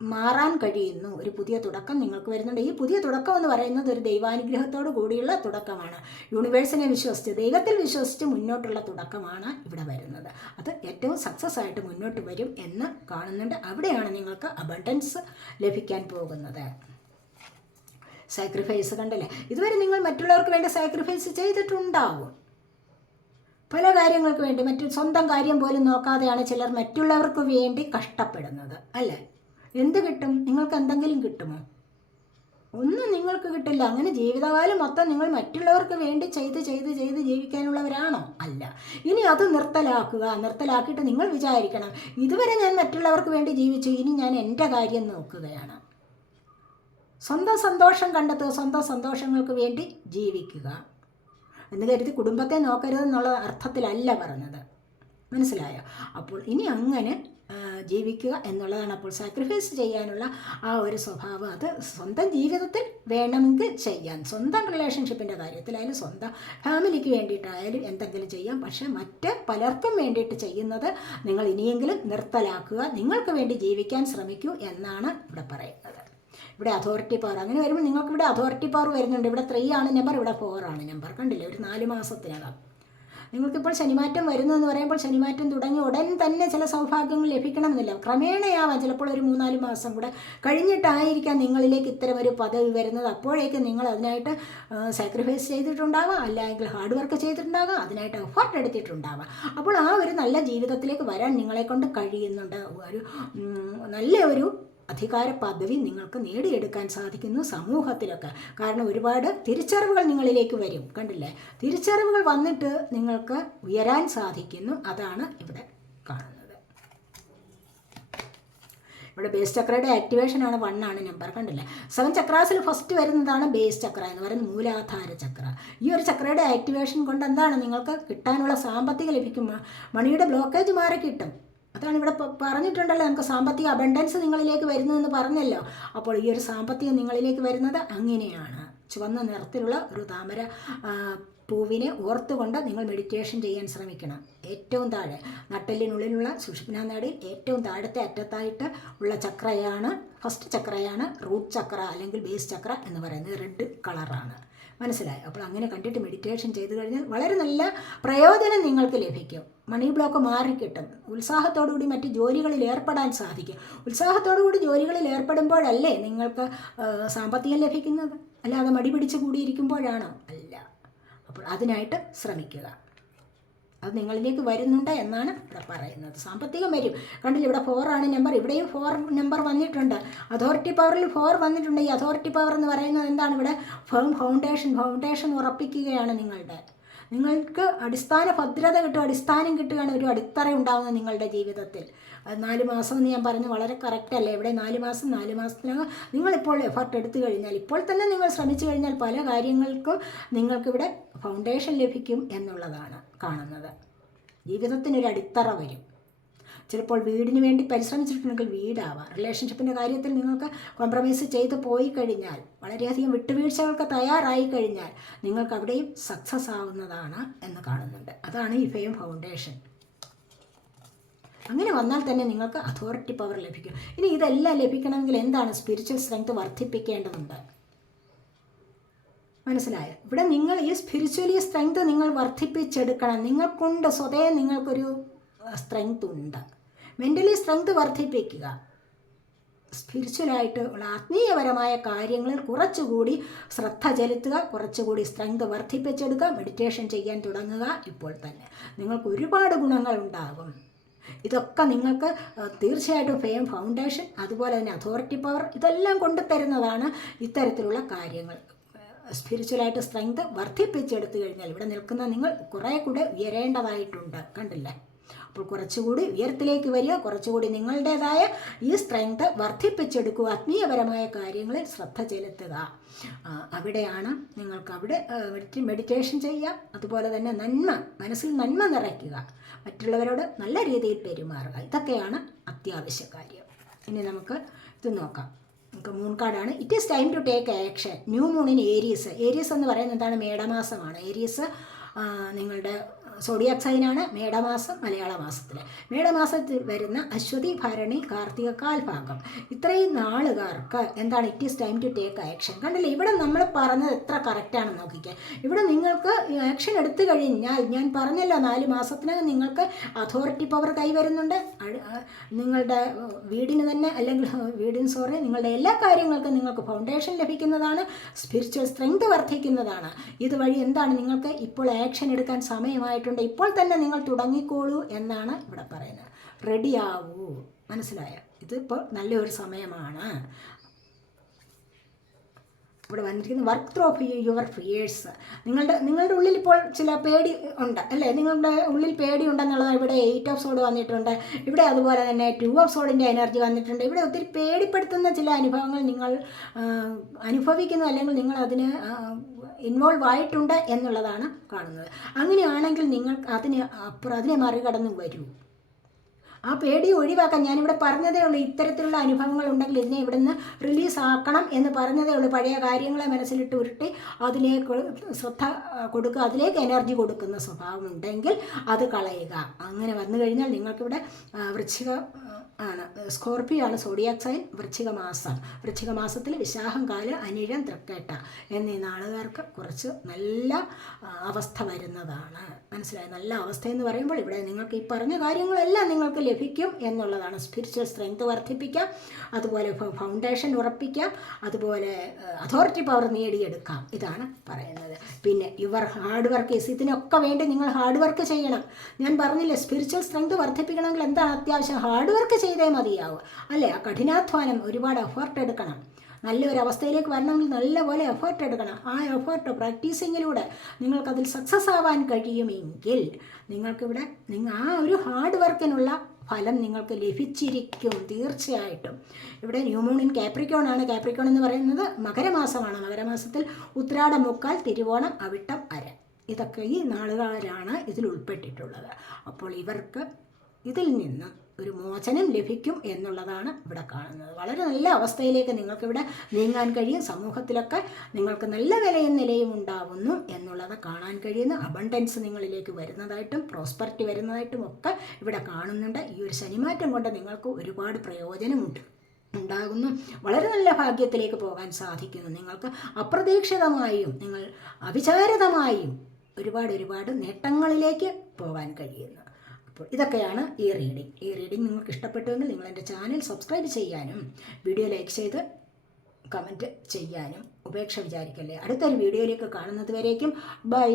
മാറാൻ കഴിയുന്നു. ഒരു പുതിയ തുടക്കം നിങ്ങൾക്ക് വരുന്നുണ്ട്. ഈ പുതിയ തുടക്കം എന്ന് പറയുന്നത് ഒരു ദൈവാനുഗ്രഹത്തോടു കൂടിയുള്ള തുടക്കമാണ്. യൂണിവേഴ്സിനെ വിശ്വസിച്ച്, ദൈവത്തിൽ വിശ്വസിച്ച് മുന്നോട്ടുള്ള തുടക്കമാണ് ഇവിടെ വരുന്നത്. അത് ഏറ്റവും സക്സസ് ആയിട്ട് മുന്നോട്ട് വരും എന്ന് കാണുന്നുണ്ട്. അവിടെയാണ് നിങ്ങൾക്ക് അബണ്ടൻസ് ലഭിക്കാൻ പോകുന്നത്. സാക്രിഫൈസ് കണ്ടല്ലേ, ഇതുവരെ നിങ്ങൾ മറ്റുള്ളവർക്ക് വേണ്ടി സാക്രിഫൈസ് ചെയ്തിട്ടുണ്ടാവും. പല കാര്യങ്ങൾക്ക് വേണ്ടി, സ്വന്തം കാര്യം പോലും നോക്കാതെയാണ് ചിലർ മറ്റുള്ളവർക്ക് വേണ്ടി കഷ്ടപ്പെടുന്നത്, അല്ലേ? എന്ത് കിട്ടും? നിങ്ങൾക്ക് എന്തെങ്കിലും കിട്ടുമോ? ഒന്നും നിങ്ങൾക്ക് കിട്ടില്ല. അങ്ങനെ ജീവിതകാലം മൊത്തം നിങ്ങൾ മറ്റുള്ളവർക്ക് വേണ്ടി ചെയ്ത് ജീവിക്കാനുള്ളവരാണോ? അല്ല. ഇനി അത് നിർത്തലാക്കിയിട്ട് നിങ്ങൾ വിചാരിക്കണം, ഇതുവരെ ഞാൻ മറ്റുള്ളവർക്ക് വേണ്ടി ജീവിച്ചു, ഇനി ഞാൻ എൻ്റെ കാര്യം നോക്കുകയാണ്. സ്വന്തം സന്തോഷം കണ്ടെത്തുക, സ്വന്തം സന്തോഷങ്ങൾക്ക് വേണ്ടി ജീവിക്കുക എന്ന് കരുതി കുടുംബത്തെ നോക്കരുതെന്നുള്ള അർത്ഥത്തിലല്ല പറഞ്ഞത്. മനസ്സിലായോ? അപ്പോൾ ഇനി അങ്ങനെ ജീവിക്കുക എന്നുള്ളതാണ്. അപ്പോൾ സാക്രിഫൈസ് ചെയ്യാനുള്ള ആ ഒരു സ്വഭാവം അത് സ്വന്തം ജീവിതത്തിൽ വേണമെങ്കിൽ ചെയ്യാൻ, സ്വന്തം റിലേഷൻഷിപ്പിൻ്റെ കാര്യത്തിലായാലും സ്വന്തം ഫാമിലിക്ക് വേണ്ടിയിട്ടായാലും എന്തെങ്കിലും ചെയ്യാം. പക്ഷേ മറ്റ് പലർക്കും വേണ്ടിയിട്ട് ചെയ്യുന്നത് നിങ്ങൾ ഇനിയെങ്കിലും നിർത്തലാക്കുക, നിങ്ങൾക്ക് വേണ്ടി ജീവിക്കാൻ ശ്രമിക്കൂ എന്നാണ് ഇവിടെ പറയുന്നത്. ഇവിടെ അതോറിറ്റി പവർ അങ്ങനെ വരുമ്പോൾ നിങ്ങൾക്കിവിടെ അതോറിറ്റി പവർ വരുന്നുണ്ട്. ഇവിടെ 3 ആണ് നമ്പർ, ഇവിടെ 4 ആണ് നമ്പർ. കണ്ടില്ലേ, ഒരു 4 മാസത്തിനകം നിങ്ങൾക്കിപ്പോൾ ശനിമാറ്റം വരുന്നു എന്ന് പറയുമ്പോൾ ശനിമാറ്റം തുടങ്ങി ഉടൻ തന്നെ ചില സൗഭാഗ്യങ്ങൾ ലഭിക്കണമെന്നില്ല. ക്രമേണയാവാം, ചിലപ്പോൾ ഒരു 3-4 മാസം കൂടെ കഴിഞ്ഞിട്ടായിരിക്കാം നിങ്ങളിലേക്ക് ഇത്തരം ഒരു പദവി വരുന്നത്. അപ്പോഴേക്കും നിങ്ങൾ അതിനായിട്ട് സാക്രിഫൈസ് ചെയ്തിട്ടുണ്ടാവാം, അല്ലെങ്കിൽ ഹാർഡ് വർക്ക് ചെയ്തിട്ടുണ്ടാകാം, അതിനായിട്ട് എഫർട്ട് എടുത്തിട്ടുണ്ടാവാം. അപ്പോൾ ആ ഒരു നല്ല ജീവിതത്തിലേക്ക് വരാൻ നിങ്ങളെക്കൊണ്ട് കഴിയുന്നുണ്ട്. ഒരു നല്ല ഒരു അധികാര പദവി നിങ്ങൾക്ക് നേടിയെടുക്കാൻ സാധിക്കുന്നു സമൂഹത്തിലൊക്കെ. കാരണം ഒരുപാട് തിരിച്ചറിവുകൾ നിങ്ങളിലേക്ക് വരും. കണ്ടില്ലേ, തിരിച്ചറിവുകൾ വന്നിട്ട് നിങ്ങൾക്ക് ഉയരാൻ സാധിക്കുന്നു. അതാണ് ഇവിടെ കാണുന്നത്. ഇവിടെ ബേസ് ചക്രയുടെ ആക്ടിവേഷനാണ് 1 ആണ് നമ്പർ. കണ്ടില്ലേ, 7 ചക്രാസിൽ ഫസ്റ്റ് വരുന്നതാണ് ബേസ് ചക്ര എന്ന് പറയുന്നത്, മൂലാധാര ചക്ര. ഈ ഒരു ചക്രയുടെ ആക്ടിവേഷൻ കൊണ്ട് എന്താണ് നിങ്ങൾക്ക് കിട്ടാനുള്ള സാമ്പത്തികം ലഭിക്കും. മണിയുടെ ബ്ലോക്കേജ് മാറി കിട്ടും. അതാണ് ഇവിടെ പറഞ്ഞിട്ടുണ്ടല്ലോ, നമുക്ക് സാമ്പത്തിക അബണ്ടൻസ് നിങ്ങളിലേക്ക് വരുന്നു എന്ന് പറഞ്ഞല്ലോ. അപ്പോൾ ഈ ഒരു സാമ്പത്തികം നിങ്ങളിലേക്ക് വരുന്നത് അങ്ങനെയാണ്. ചുവന്ന നിറത്തിലുള്ള ഒരു താമര പൂവിനെ ഓർത്തുകൊണ്ട് നിങ്ങൾ മെഡിറ്റേഷൻ ചെയ്യാൻ ശ്രമിക്കണം. ഏറ്റവും താഴെ നട്ടെല്ലിനുള്ളിലുള്ള സുഷുമ്നാ നാഡിയിൽ ഏറ്റവും താഴത്തെ അറ്റത്തായിട്ട് ഉള്ള ചക്രയാണ്, ഫസ്റ്റ് ചക്രയാണ് റൂട്ട് ചക്ര അല്ലെങ്കിൽ ബേസ് ചക്ര എന്ന് പറയുന്നത്. റെഡ് കളറാണ്. മനസ്സിലായി? അപ്പോൾ അങ്ങനെ കണ്ടിട്ട് മെഡിറ്റേഷൻ ചെയ്ത് കഴിഞ്ഞാൽ വളരെ നല്ല പ്രയോജനം നിങ്ങൾക്ക് ലഭിക്കും. മണി ബ്ലോക്ക് മാറിക്കിട്ടും. ഉത്സാഹത്തോടുകൂടി മറ്റ് ജോലികളിൽ ഏർപ്പെടാൻ സാധിക്കും. ഉത്സാഹത്തോടുകൂടി ജോലികളിൽ ഏർപ്പെടുമ്പോഴല്ലേ നിങ്ങൾക്ക് സാമ്പത്തികം ലഭിക്കുന്നത്, അല്ലാതെ മടി പിടിച്ച് കൂടിയിരിക്കുമ്പോഴാണോ? അല്ല. അപ്പോൾ അതിനായിട്ട് ശ്രമിക്കുക. അത് നിങ്ങളിലേക്ക് വരുന്നുണ്ട് എന്നാണ് ഇവിടെ പറയുന്നത്. സാമ്പത്തികം വരും. കണ്ടില്ല, ഇവിടെ 4 ആണ് നമ്പർ, ഇവിടെയും 4 നമ്പർ വന്നിട്ടുണ്ട്. അതോറിറ്റി പവറിൽ 4 വന്നിട്ടുണ്ട്. ഈ അതോറിറ്റി പവർ എന്ന് പറയുന്നത് എന്താണ്? ഇവിടെ ഫൗണ്ടേഷൻ ഉറപ്പിക്കുകയാണ്. നിങ്ങൾക്ക് അടിസ്ഥാന ഭദ്രത കിട്ടും, അടിസ്ഥാനം കിട്ടുകയാണ്, ഒരു അടിത്തറ ഉണ്ടാകുന്നത് നിങ്ങളുടെ ജീവിതത്തിൽ. 4 മാസം എന്ന് ഞാൻ പറഞ്ഞു, വളരെ കറക്റ്റല്ലേ? ഇവിടെ 4 മാസത്തിനകം നിങ്ങളിപ്പോൾ എഫർട്ട് എടുത്തു കഴിഞ്ഞാൽ, ഇപ്പോൾ തന്നെ നിങ്ങൾ ശ്രമിച്ചു കഴിഞ്ഞാൽ പല കാര്യങ്ങൾക്കും നിങ്ങൾക്കിവിടെ ഫൗണ്ടേഷൻ ലഭിക്കും എന്നുള്ളതാണ് കാണുന്നത്. ജീവിതത്തിനൊരു അടിത്തറ വരും. ചിലപ്പോൾ വീടിന് വേണ്ടി പരിശ്രമിച്ചിട്ടുണ്ടെങ്കിൽ വീടാവാം. റിലേഷൻഷിപ്പിൻ്റെ കാര്യത്തിൽ നിങ്ങൾക്ക് കോംപ്രമൈസ് ചെയ്ത് പോയി കഴിഞ്ഞാൽ, വളരെയധികം വിട്ടുവീഴ്ചകൾക്ക് തയ്യാറായി കഴിഞ്ഞാൽ നിങ്ങൾക്ക് അവിടെയും സക്സസ് ആവുന്നതാണ് എന്ന് കാണുന്നുണ്ട്. അതാണ് ഈ ഫെയിം ഫൗണ്ടേഷൻ. അങ്ങനെ വന്നാൽ തന്നെ നിങ്ങൾക്ക് അതോറിറ്റി പവർ ലഭിക്കും. ഇനി ഇതെല്ലാം ലഭിക്കണമെങ്കിൽ എന്താണ്? സ്പിരിച്വൽ സ്ട്രെങ്ത് വർദ്ധിപ്പിക്കേണ്ടതുണ്ട്. മനസ്സിലായോ? ഇവിടെ നിങ്ങൾ ഈ സ്പിരിച്വലി സ്ട്രെങ്ത് നിങ്ങൾ വർദ്ധിപ്പിച്ചെടുക്കണം. നിങ്ങൾക്കുണ്ട്, സ്വതേ നിങ്ങൾക്കൊരു സ്ട്രെങ്ത് ഉണ്ട്. മെൻ്റലി സ്ട്രെങ്ത് വർദ്ധിപ്പിക്കുക. സ്പിരിച്വലായിട്ട് ഉള്ള ആത്മീയപരമായ കാര്യങ്ങളിൽ കുറച്ചുകൂടി ശ്രദ്ധ ചെലുത്തുക, കുറച്ചുകൂടി സ്ട്രെങ്ത് വർദ്ധിപ്പിച്ചെടുക്കുക, മെഡിറ്റേഷൻ ചെയ്യാൻ തുടങ്ങുക. ഇപ്പോൾ തന്നെ നിങ്ങൾക്ക് ഒരുപാട് ഗുണങ്ങൾ ഉണ്ടാകും. ഇതൊക്കെ നിങ്ങൾക്ക് തീർച്ചയായിട്ടും ഫെയിം ഫൗണ്ടേഷൻ, അതുപോലെ തന്നെ അതോറിറ്റി പവർ, ഇതെല്ലാം കൊണ്ടുതരുന്നതാണ് ഇത്തരത്തിലുള്ള കാര്യങ്ങൾ. സ്പിരിച്വലായിട്ട് സ്ട്രെങ്ത് വർദ്ധിപ്പിച്ചെടുത്തു കഴിഞ്ഞാൽ ഇവിടെ നിൽക്കുന്ന നിങ്ങൾ കുറേ കൂടെ ഉയരേണ്ടതായിട്ടുണ്ട്. കണ്ടില്ലേ? അപ്പോൾ കുറച്ചുകൂടി ഉയരത്തിലേക്ക് വരിക, കുറച്ചുകൂടി നിങ്ങളുടേതായ ഈ സ്ട്രെങ്ത് വർദ്ധിപ്പിച്ചെടുക്കുക, ആത്മീയപരമായ കാര്യങ്ങളിൽ ശ്രദ്ധ ചെലുത്തുക. അവിടെയാണ് നിങ്ങൾക്ക് അവിടെ മെഡിറ്റേഷൻ ചെയ്യുക. അതുപോലെ തന്നെ മനസ്സിൽ നന്മ നിറയ്ക്കുക, മറ്റുള്ളവരോട് നല്ല രീതിയിൽ പെരുമാറുക. ഇതൊക്കെയാണ് അത്യാവശ്യ കാര്യം. ഇനി നമുക്ക് ഇത് നോക്കാം. നമുക്ക് മൂൺ കാർഡാണ്. It is time to take action. New moon in Aries. Aries എന്ന് പറയുന്നത് എന്താണ്? മേടമാസമാണ്. ഏരീസ് നിങ്ങളുടെ സോഡിയാക് സൈനാണ്. മേടമാസം മലയാള മാസത്തിൽ, മേടമാസത്തിൽ വരുന്ന അശ്വതി, ഭരണി, കാർത്തിക കാൽഭാഗം, ഇത്രയും നാളുകാർക്ക് എന്താണ്? It is time to take action. കണ്ടില്ലേ? ഇവിടെ നമ്മൾ പറഞ്ഞത് എത്ര കറക്റ്റാണെന്ന് നോക്കിക്കുക. ഇവിടെ നിങ്ങൾക്ക് ആക്ഷൻ എടുത്തു കഴിഞ്ഞാൽ, ഞാൻ പറഞ്ഞല്ലോ 4 മാസത്തിനകം നിങ്ങൾക്ക് അതോറിറ്റി പവർ കൈവരുന്നുണ്ട്. നിങ്ങളുടെ വീടിന് തന്നെ, അല്ലെങ്കിൽ നിങ്ങളുടെ എല്ലാ കാര്യങ്ങൾക്കും നിങ്ങൾക്ക് ഫൗണ്ടേഷൻ ലഭിക്കുന്നതാണ്. സ്പിരിച്വൽ സ്ട്രെങ്ത് വർദ്ധിക്കുന്നതാണ്. ഇതുവഴി എന്താണ്? നിങ്ങൾക്ക് ഇപ്പോൾ ആക്ഷൻ എടുക്കാൻ സമയമായിട്ട് ഇപ്പോൾ തന്നെ നിങ്ങൾ തുടങ്ങിക്കോളൂ എന്നാണ് ഇവിടെ പറയുന്നത്. റെഡിയാവൂ. മനസ്സിലായോ? ഇതിപ്പോൾ നല്ലൊരു സമയമാണ്. ഇവിടെ വന്നിരിക്കുന്ന വർക്ക് ത്രൂ യുവർ ഫിയേഴ്സ്. നിങ്ങളുടെ ഉള്ളിൽ ഇപ്പോൾ ചില പേടി ഉണ്ട് അല്ലേ? നിങ്ങളുടെ ഉള്ളിൽ പേടി ഉണ്ടെന്നുള്ളത് ഇവിടെ 8 ഓഫ് സോഡ് വന്നിട്ടുണ്ട്. ഇവിടെ അതുപോലെ തന്നെ 2 ഓഫ് സോഡിൻ്റെ എനർജി വന്നിട്ടുണ്ട്. ഇവിടെ ഒത്തിരി പേടിപ്പെടുത്തുന്ന ചില അനുഭവങ്ങൾ നിങ്ങൾ അനുഭവിക്കുന്നു, അല്ലെങ്കിൽ നിങ്ങൾ അതിന് ഇൻവോൾവ് ആയിട്ടുണ്ട് എന്നുള്ളതാണ് കാണുന്നത്. അങ്ങനെയാണെങ്കിൽ നിങ്ങൾ അതിനെ മറികടന്ന് വരൂ. ആ പേടി ഒഴിവാക്കാൻ ഞാനിവിടെ പറഞ്ഞതേ ഉള്ളൂ. ഇത്തരത്തിലുള്ള അനുഭവങ്ങൾ ഉണ്ടെങ്കിൽ ഇതിനെ ഇവിടെ നിന്ന് റിലീസാക്കണം എന്ന് പറഞ്ഞതേ ഉള്ളൂ. പഴയ കാര്യങ്ങളെ മനസ്സിലിട്ട് ഉരുട്ടി അതിലേക്ക് ശ്രദ്ധ കൊടുക്കുക, അതിലേക്ക് എനർജി കൊടുക്കുന്ന സ്വഭാവം ഉണ്ടെങ്കിൽ അത് കളയുക. അങ്ങനെ വന്നു കഴിഞ്ഞാൽ നിങ്ങൾക്കിവിടെ വൃശ്ചിക ആണ്, സ്കോർപ്പിയോ ആണ് സോഡിയാക് സൈൻ. വൃശ്ചിക മാസത്തിൽ വിശാഖം, കാല്, അനിഴം, തൃക്കേട്ട എന്നീ നാളുകാർക്ക് കുറച്ച് നല്ല അവസ്ഥ വരുന്നതാണ്. മനസ്സിലായി? നല്ല അവസ്ഥയെന്ന് പറയുമ്പോൾ ഇവിടെ നിങ്ങൾക്ക് ഈ പറഞ്ഞ കാര്യങ്ങളെല്ലാം നിങ്ങൾക്ക് ലഭിക്കും എന്നുള്ളതാണ്. സ്പിരിച്വൽ സ്ട്രെങ്ത് വർദ്ധിപ്പിക്കാം, അതുപോലെ ഫൗണ്ടേഷൻ ഉറപ്പിക്കാം, അതുപോലെ അതോറിറ്റി പവർ നേടിയെടുക്കാം. ഇതാണ് പറയുന്നത്. പിന്നെ യുവർ ഹാർഡ് വർക്ക് ഈസ്. ഇതിനൊക്കെ വേണ്ടി നിങ്ങൾ ഹാർഡ് വർക്ക് ചെയ്യണം. ഞാൻ പറഞ്ഞില്ലേ, സ്പിരിച്വൽ സ്ട്രെങ്ത് വർദ്ധിപ്പിക്കണമെങ്കിൽ എന്താണ് അത്യാവശ്യം? ഹാർഡ് വർക്ക് ചെയ്തേ മതിയാവും അല്ലേ? ആ കഠിനാധ്വാനം, ഒരുപാട് എഫേർട്ട് എടുക്കണം. നല്ലൊരു അവസ്ഥയിലേക്ക് വരണമെങ്കിൽ നല്ലപോലെ എഫേർട്ട് എടുക്കണം. ആ എഫേർട്ട് പ്രാക്ടീസിങ്ങിലൂടെ നിങ്ങൾക്കതിൽ സക്സസ് ആവാൻ കഴിയുമെങ്കിൽ നിങ്ങൾക്കിവിടെ ആ ഒരു ഹാർഡ് വർക്കിനുള്ള ഫലം നിങ്ങൾക്ക് ലഭിച്ചിരിക്കും തീർച്ചയായിട്ടും. ഇവിടെ ന്യൂ മൂൺ ഇൻ കാപ്രിക്കോൺ ആണ്. കാപ്രിക്കോൺ എന്ന് പറയുന്നത് മകരമാസമാണ്. മകരമാസത്തിൽ ഉത്രാടം, മുക്കാൽ, തിരുവോണം, അവിട്ടം, അര, ഇതൊക്കെ ഈ നാളുകാരാണ് ഇതിൽ ഉൾപ്പെട്ടിട്ടുള്ളത്. അപ്പോൾ ഇവർക്ക് ഇതിൽ നിന്ന് ഒരു മോചനം ലഭിക്കും എന്നുള്ളതാണ് ഇവിടെ കാണുന്നത്. വളരെ നല്ല അവസ്ഥയിലേക്ക് നിങ്ങൾക്കിവിടെ നീങ്ങാൻ കഴിയും. സമൂഹത്തിലൊക്കെ നിങ്ങൾക്ക് നല്ല വിലയും നിലയും ഉണ്ടാവുന്നു എന്നുള്ളത് കാണാൻ കഴിയുന്നു. അബണ്ടൻസ് നിങ്ങളിലേക്ക് വരുന്നതായിട്ടും പ്രോസ്പെറിറ്റി വരുന്നതായിട്ടും ഒക്കെ ഇവിടെ കാണുന്നുണ്ട്. ഈ ഒരു ശനിമാറ്റം കൊണ്ട് നിങ്ങൾക്ക് ഒരുപാട് പ്രയോജനമുണ്ട് ഉണ്ടാകുന്നു. വളരെ നല്ല ഭാഗ്യത്തിലേക്ക് പോകാൻ സാധിക്കുന്നു. നിങ്ങൾക്ക് അപ്രതീക്ഷിതമായും നിങ്ങൾ അവിചാരിതമായും ഒരുപാട് നേട്ടങ്ങളിലേക്ക് പോകാൻ കഴിയുന്നു. അപ്പോൾ ഇതൊക്കെയാണ് ഈ റീഡിംഗ് നിങ്ങൾക്ക് ഇഷ്ടപ്പെട്ടുവെങ്കിൽ നിങ്ങൾ എൻ്റെ ചാനൽ സബ്സ്ക്രൈബ് ചെയ്യാനും വീഡിയോ ലൈക്ക് ചെയ്ത് കമൻറ്റ് ചെയ്യാനും ഉപേക്ഷ വിചാരിക്കല്ലേ. അടുത്തൊരു വീഡിയോയിലേക്ക് കാണുന്നത് വരേക്കും ബൈ.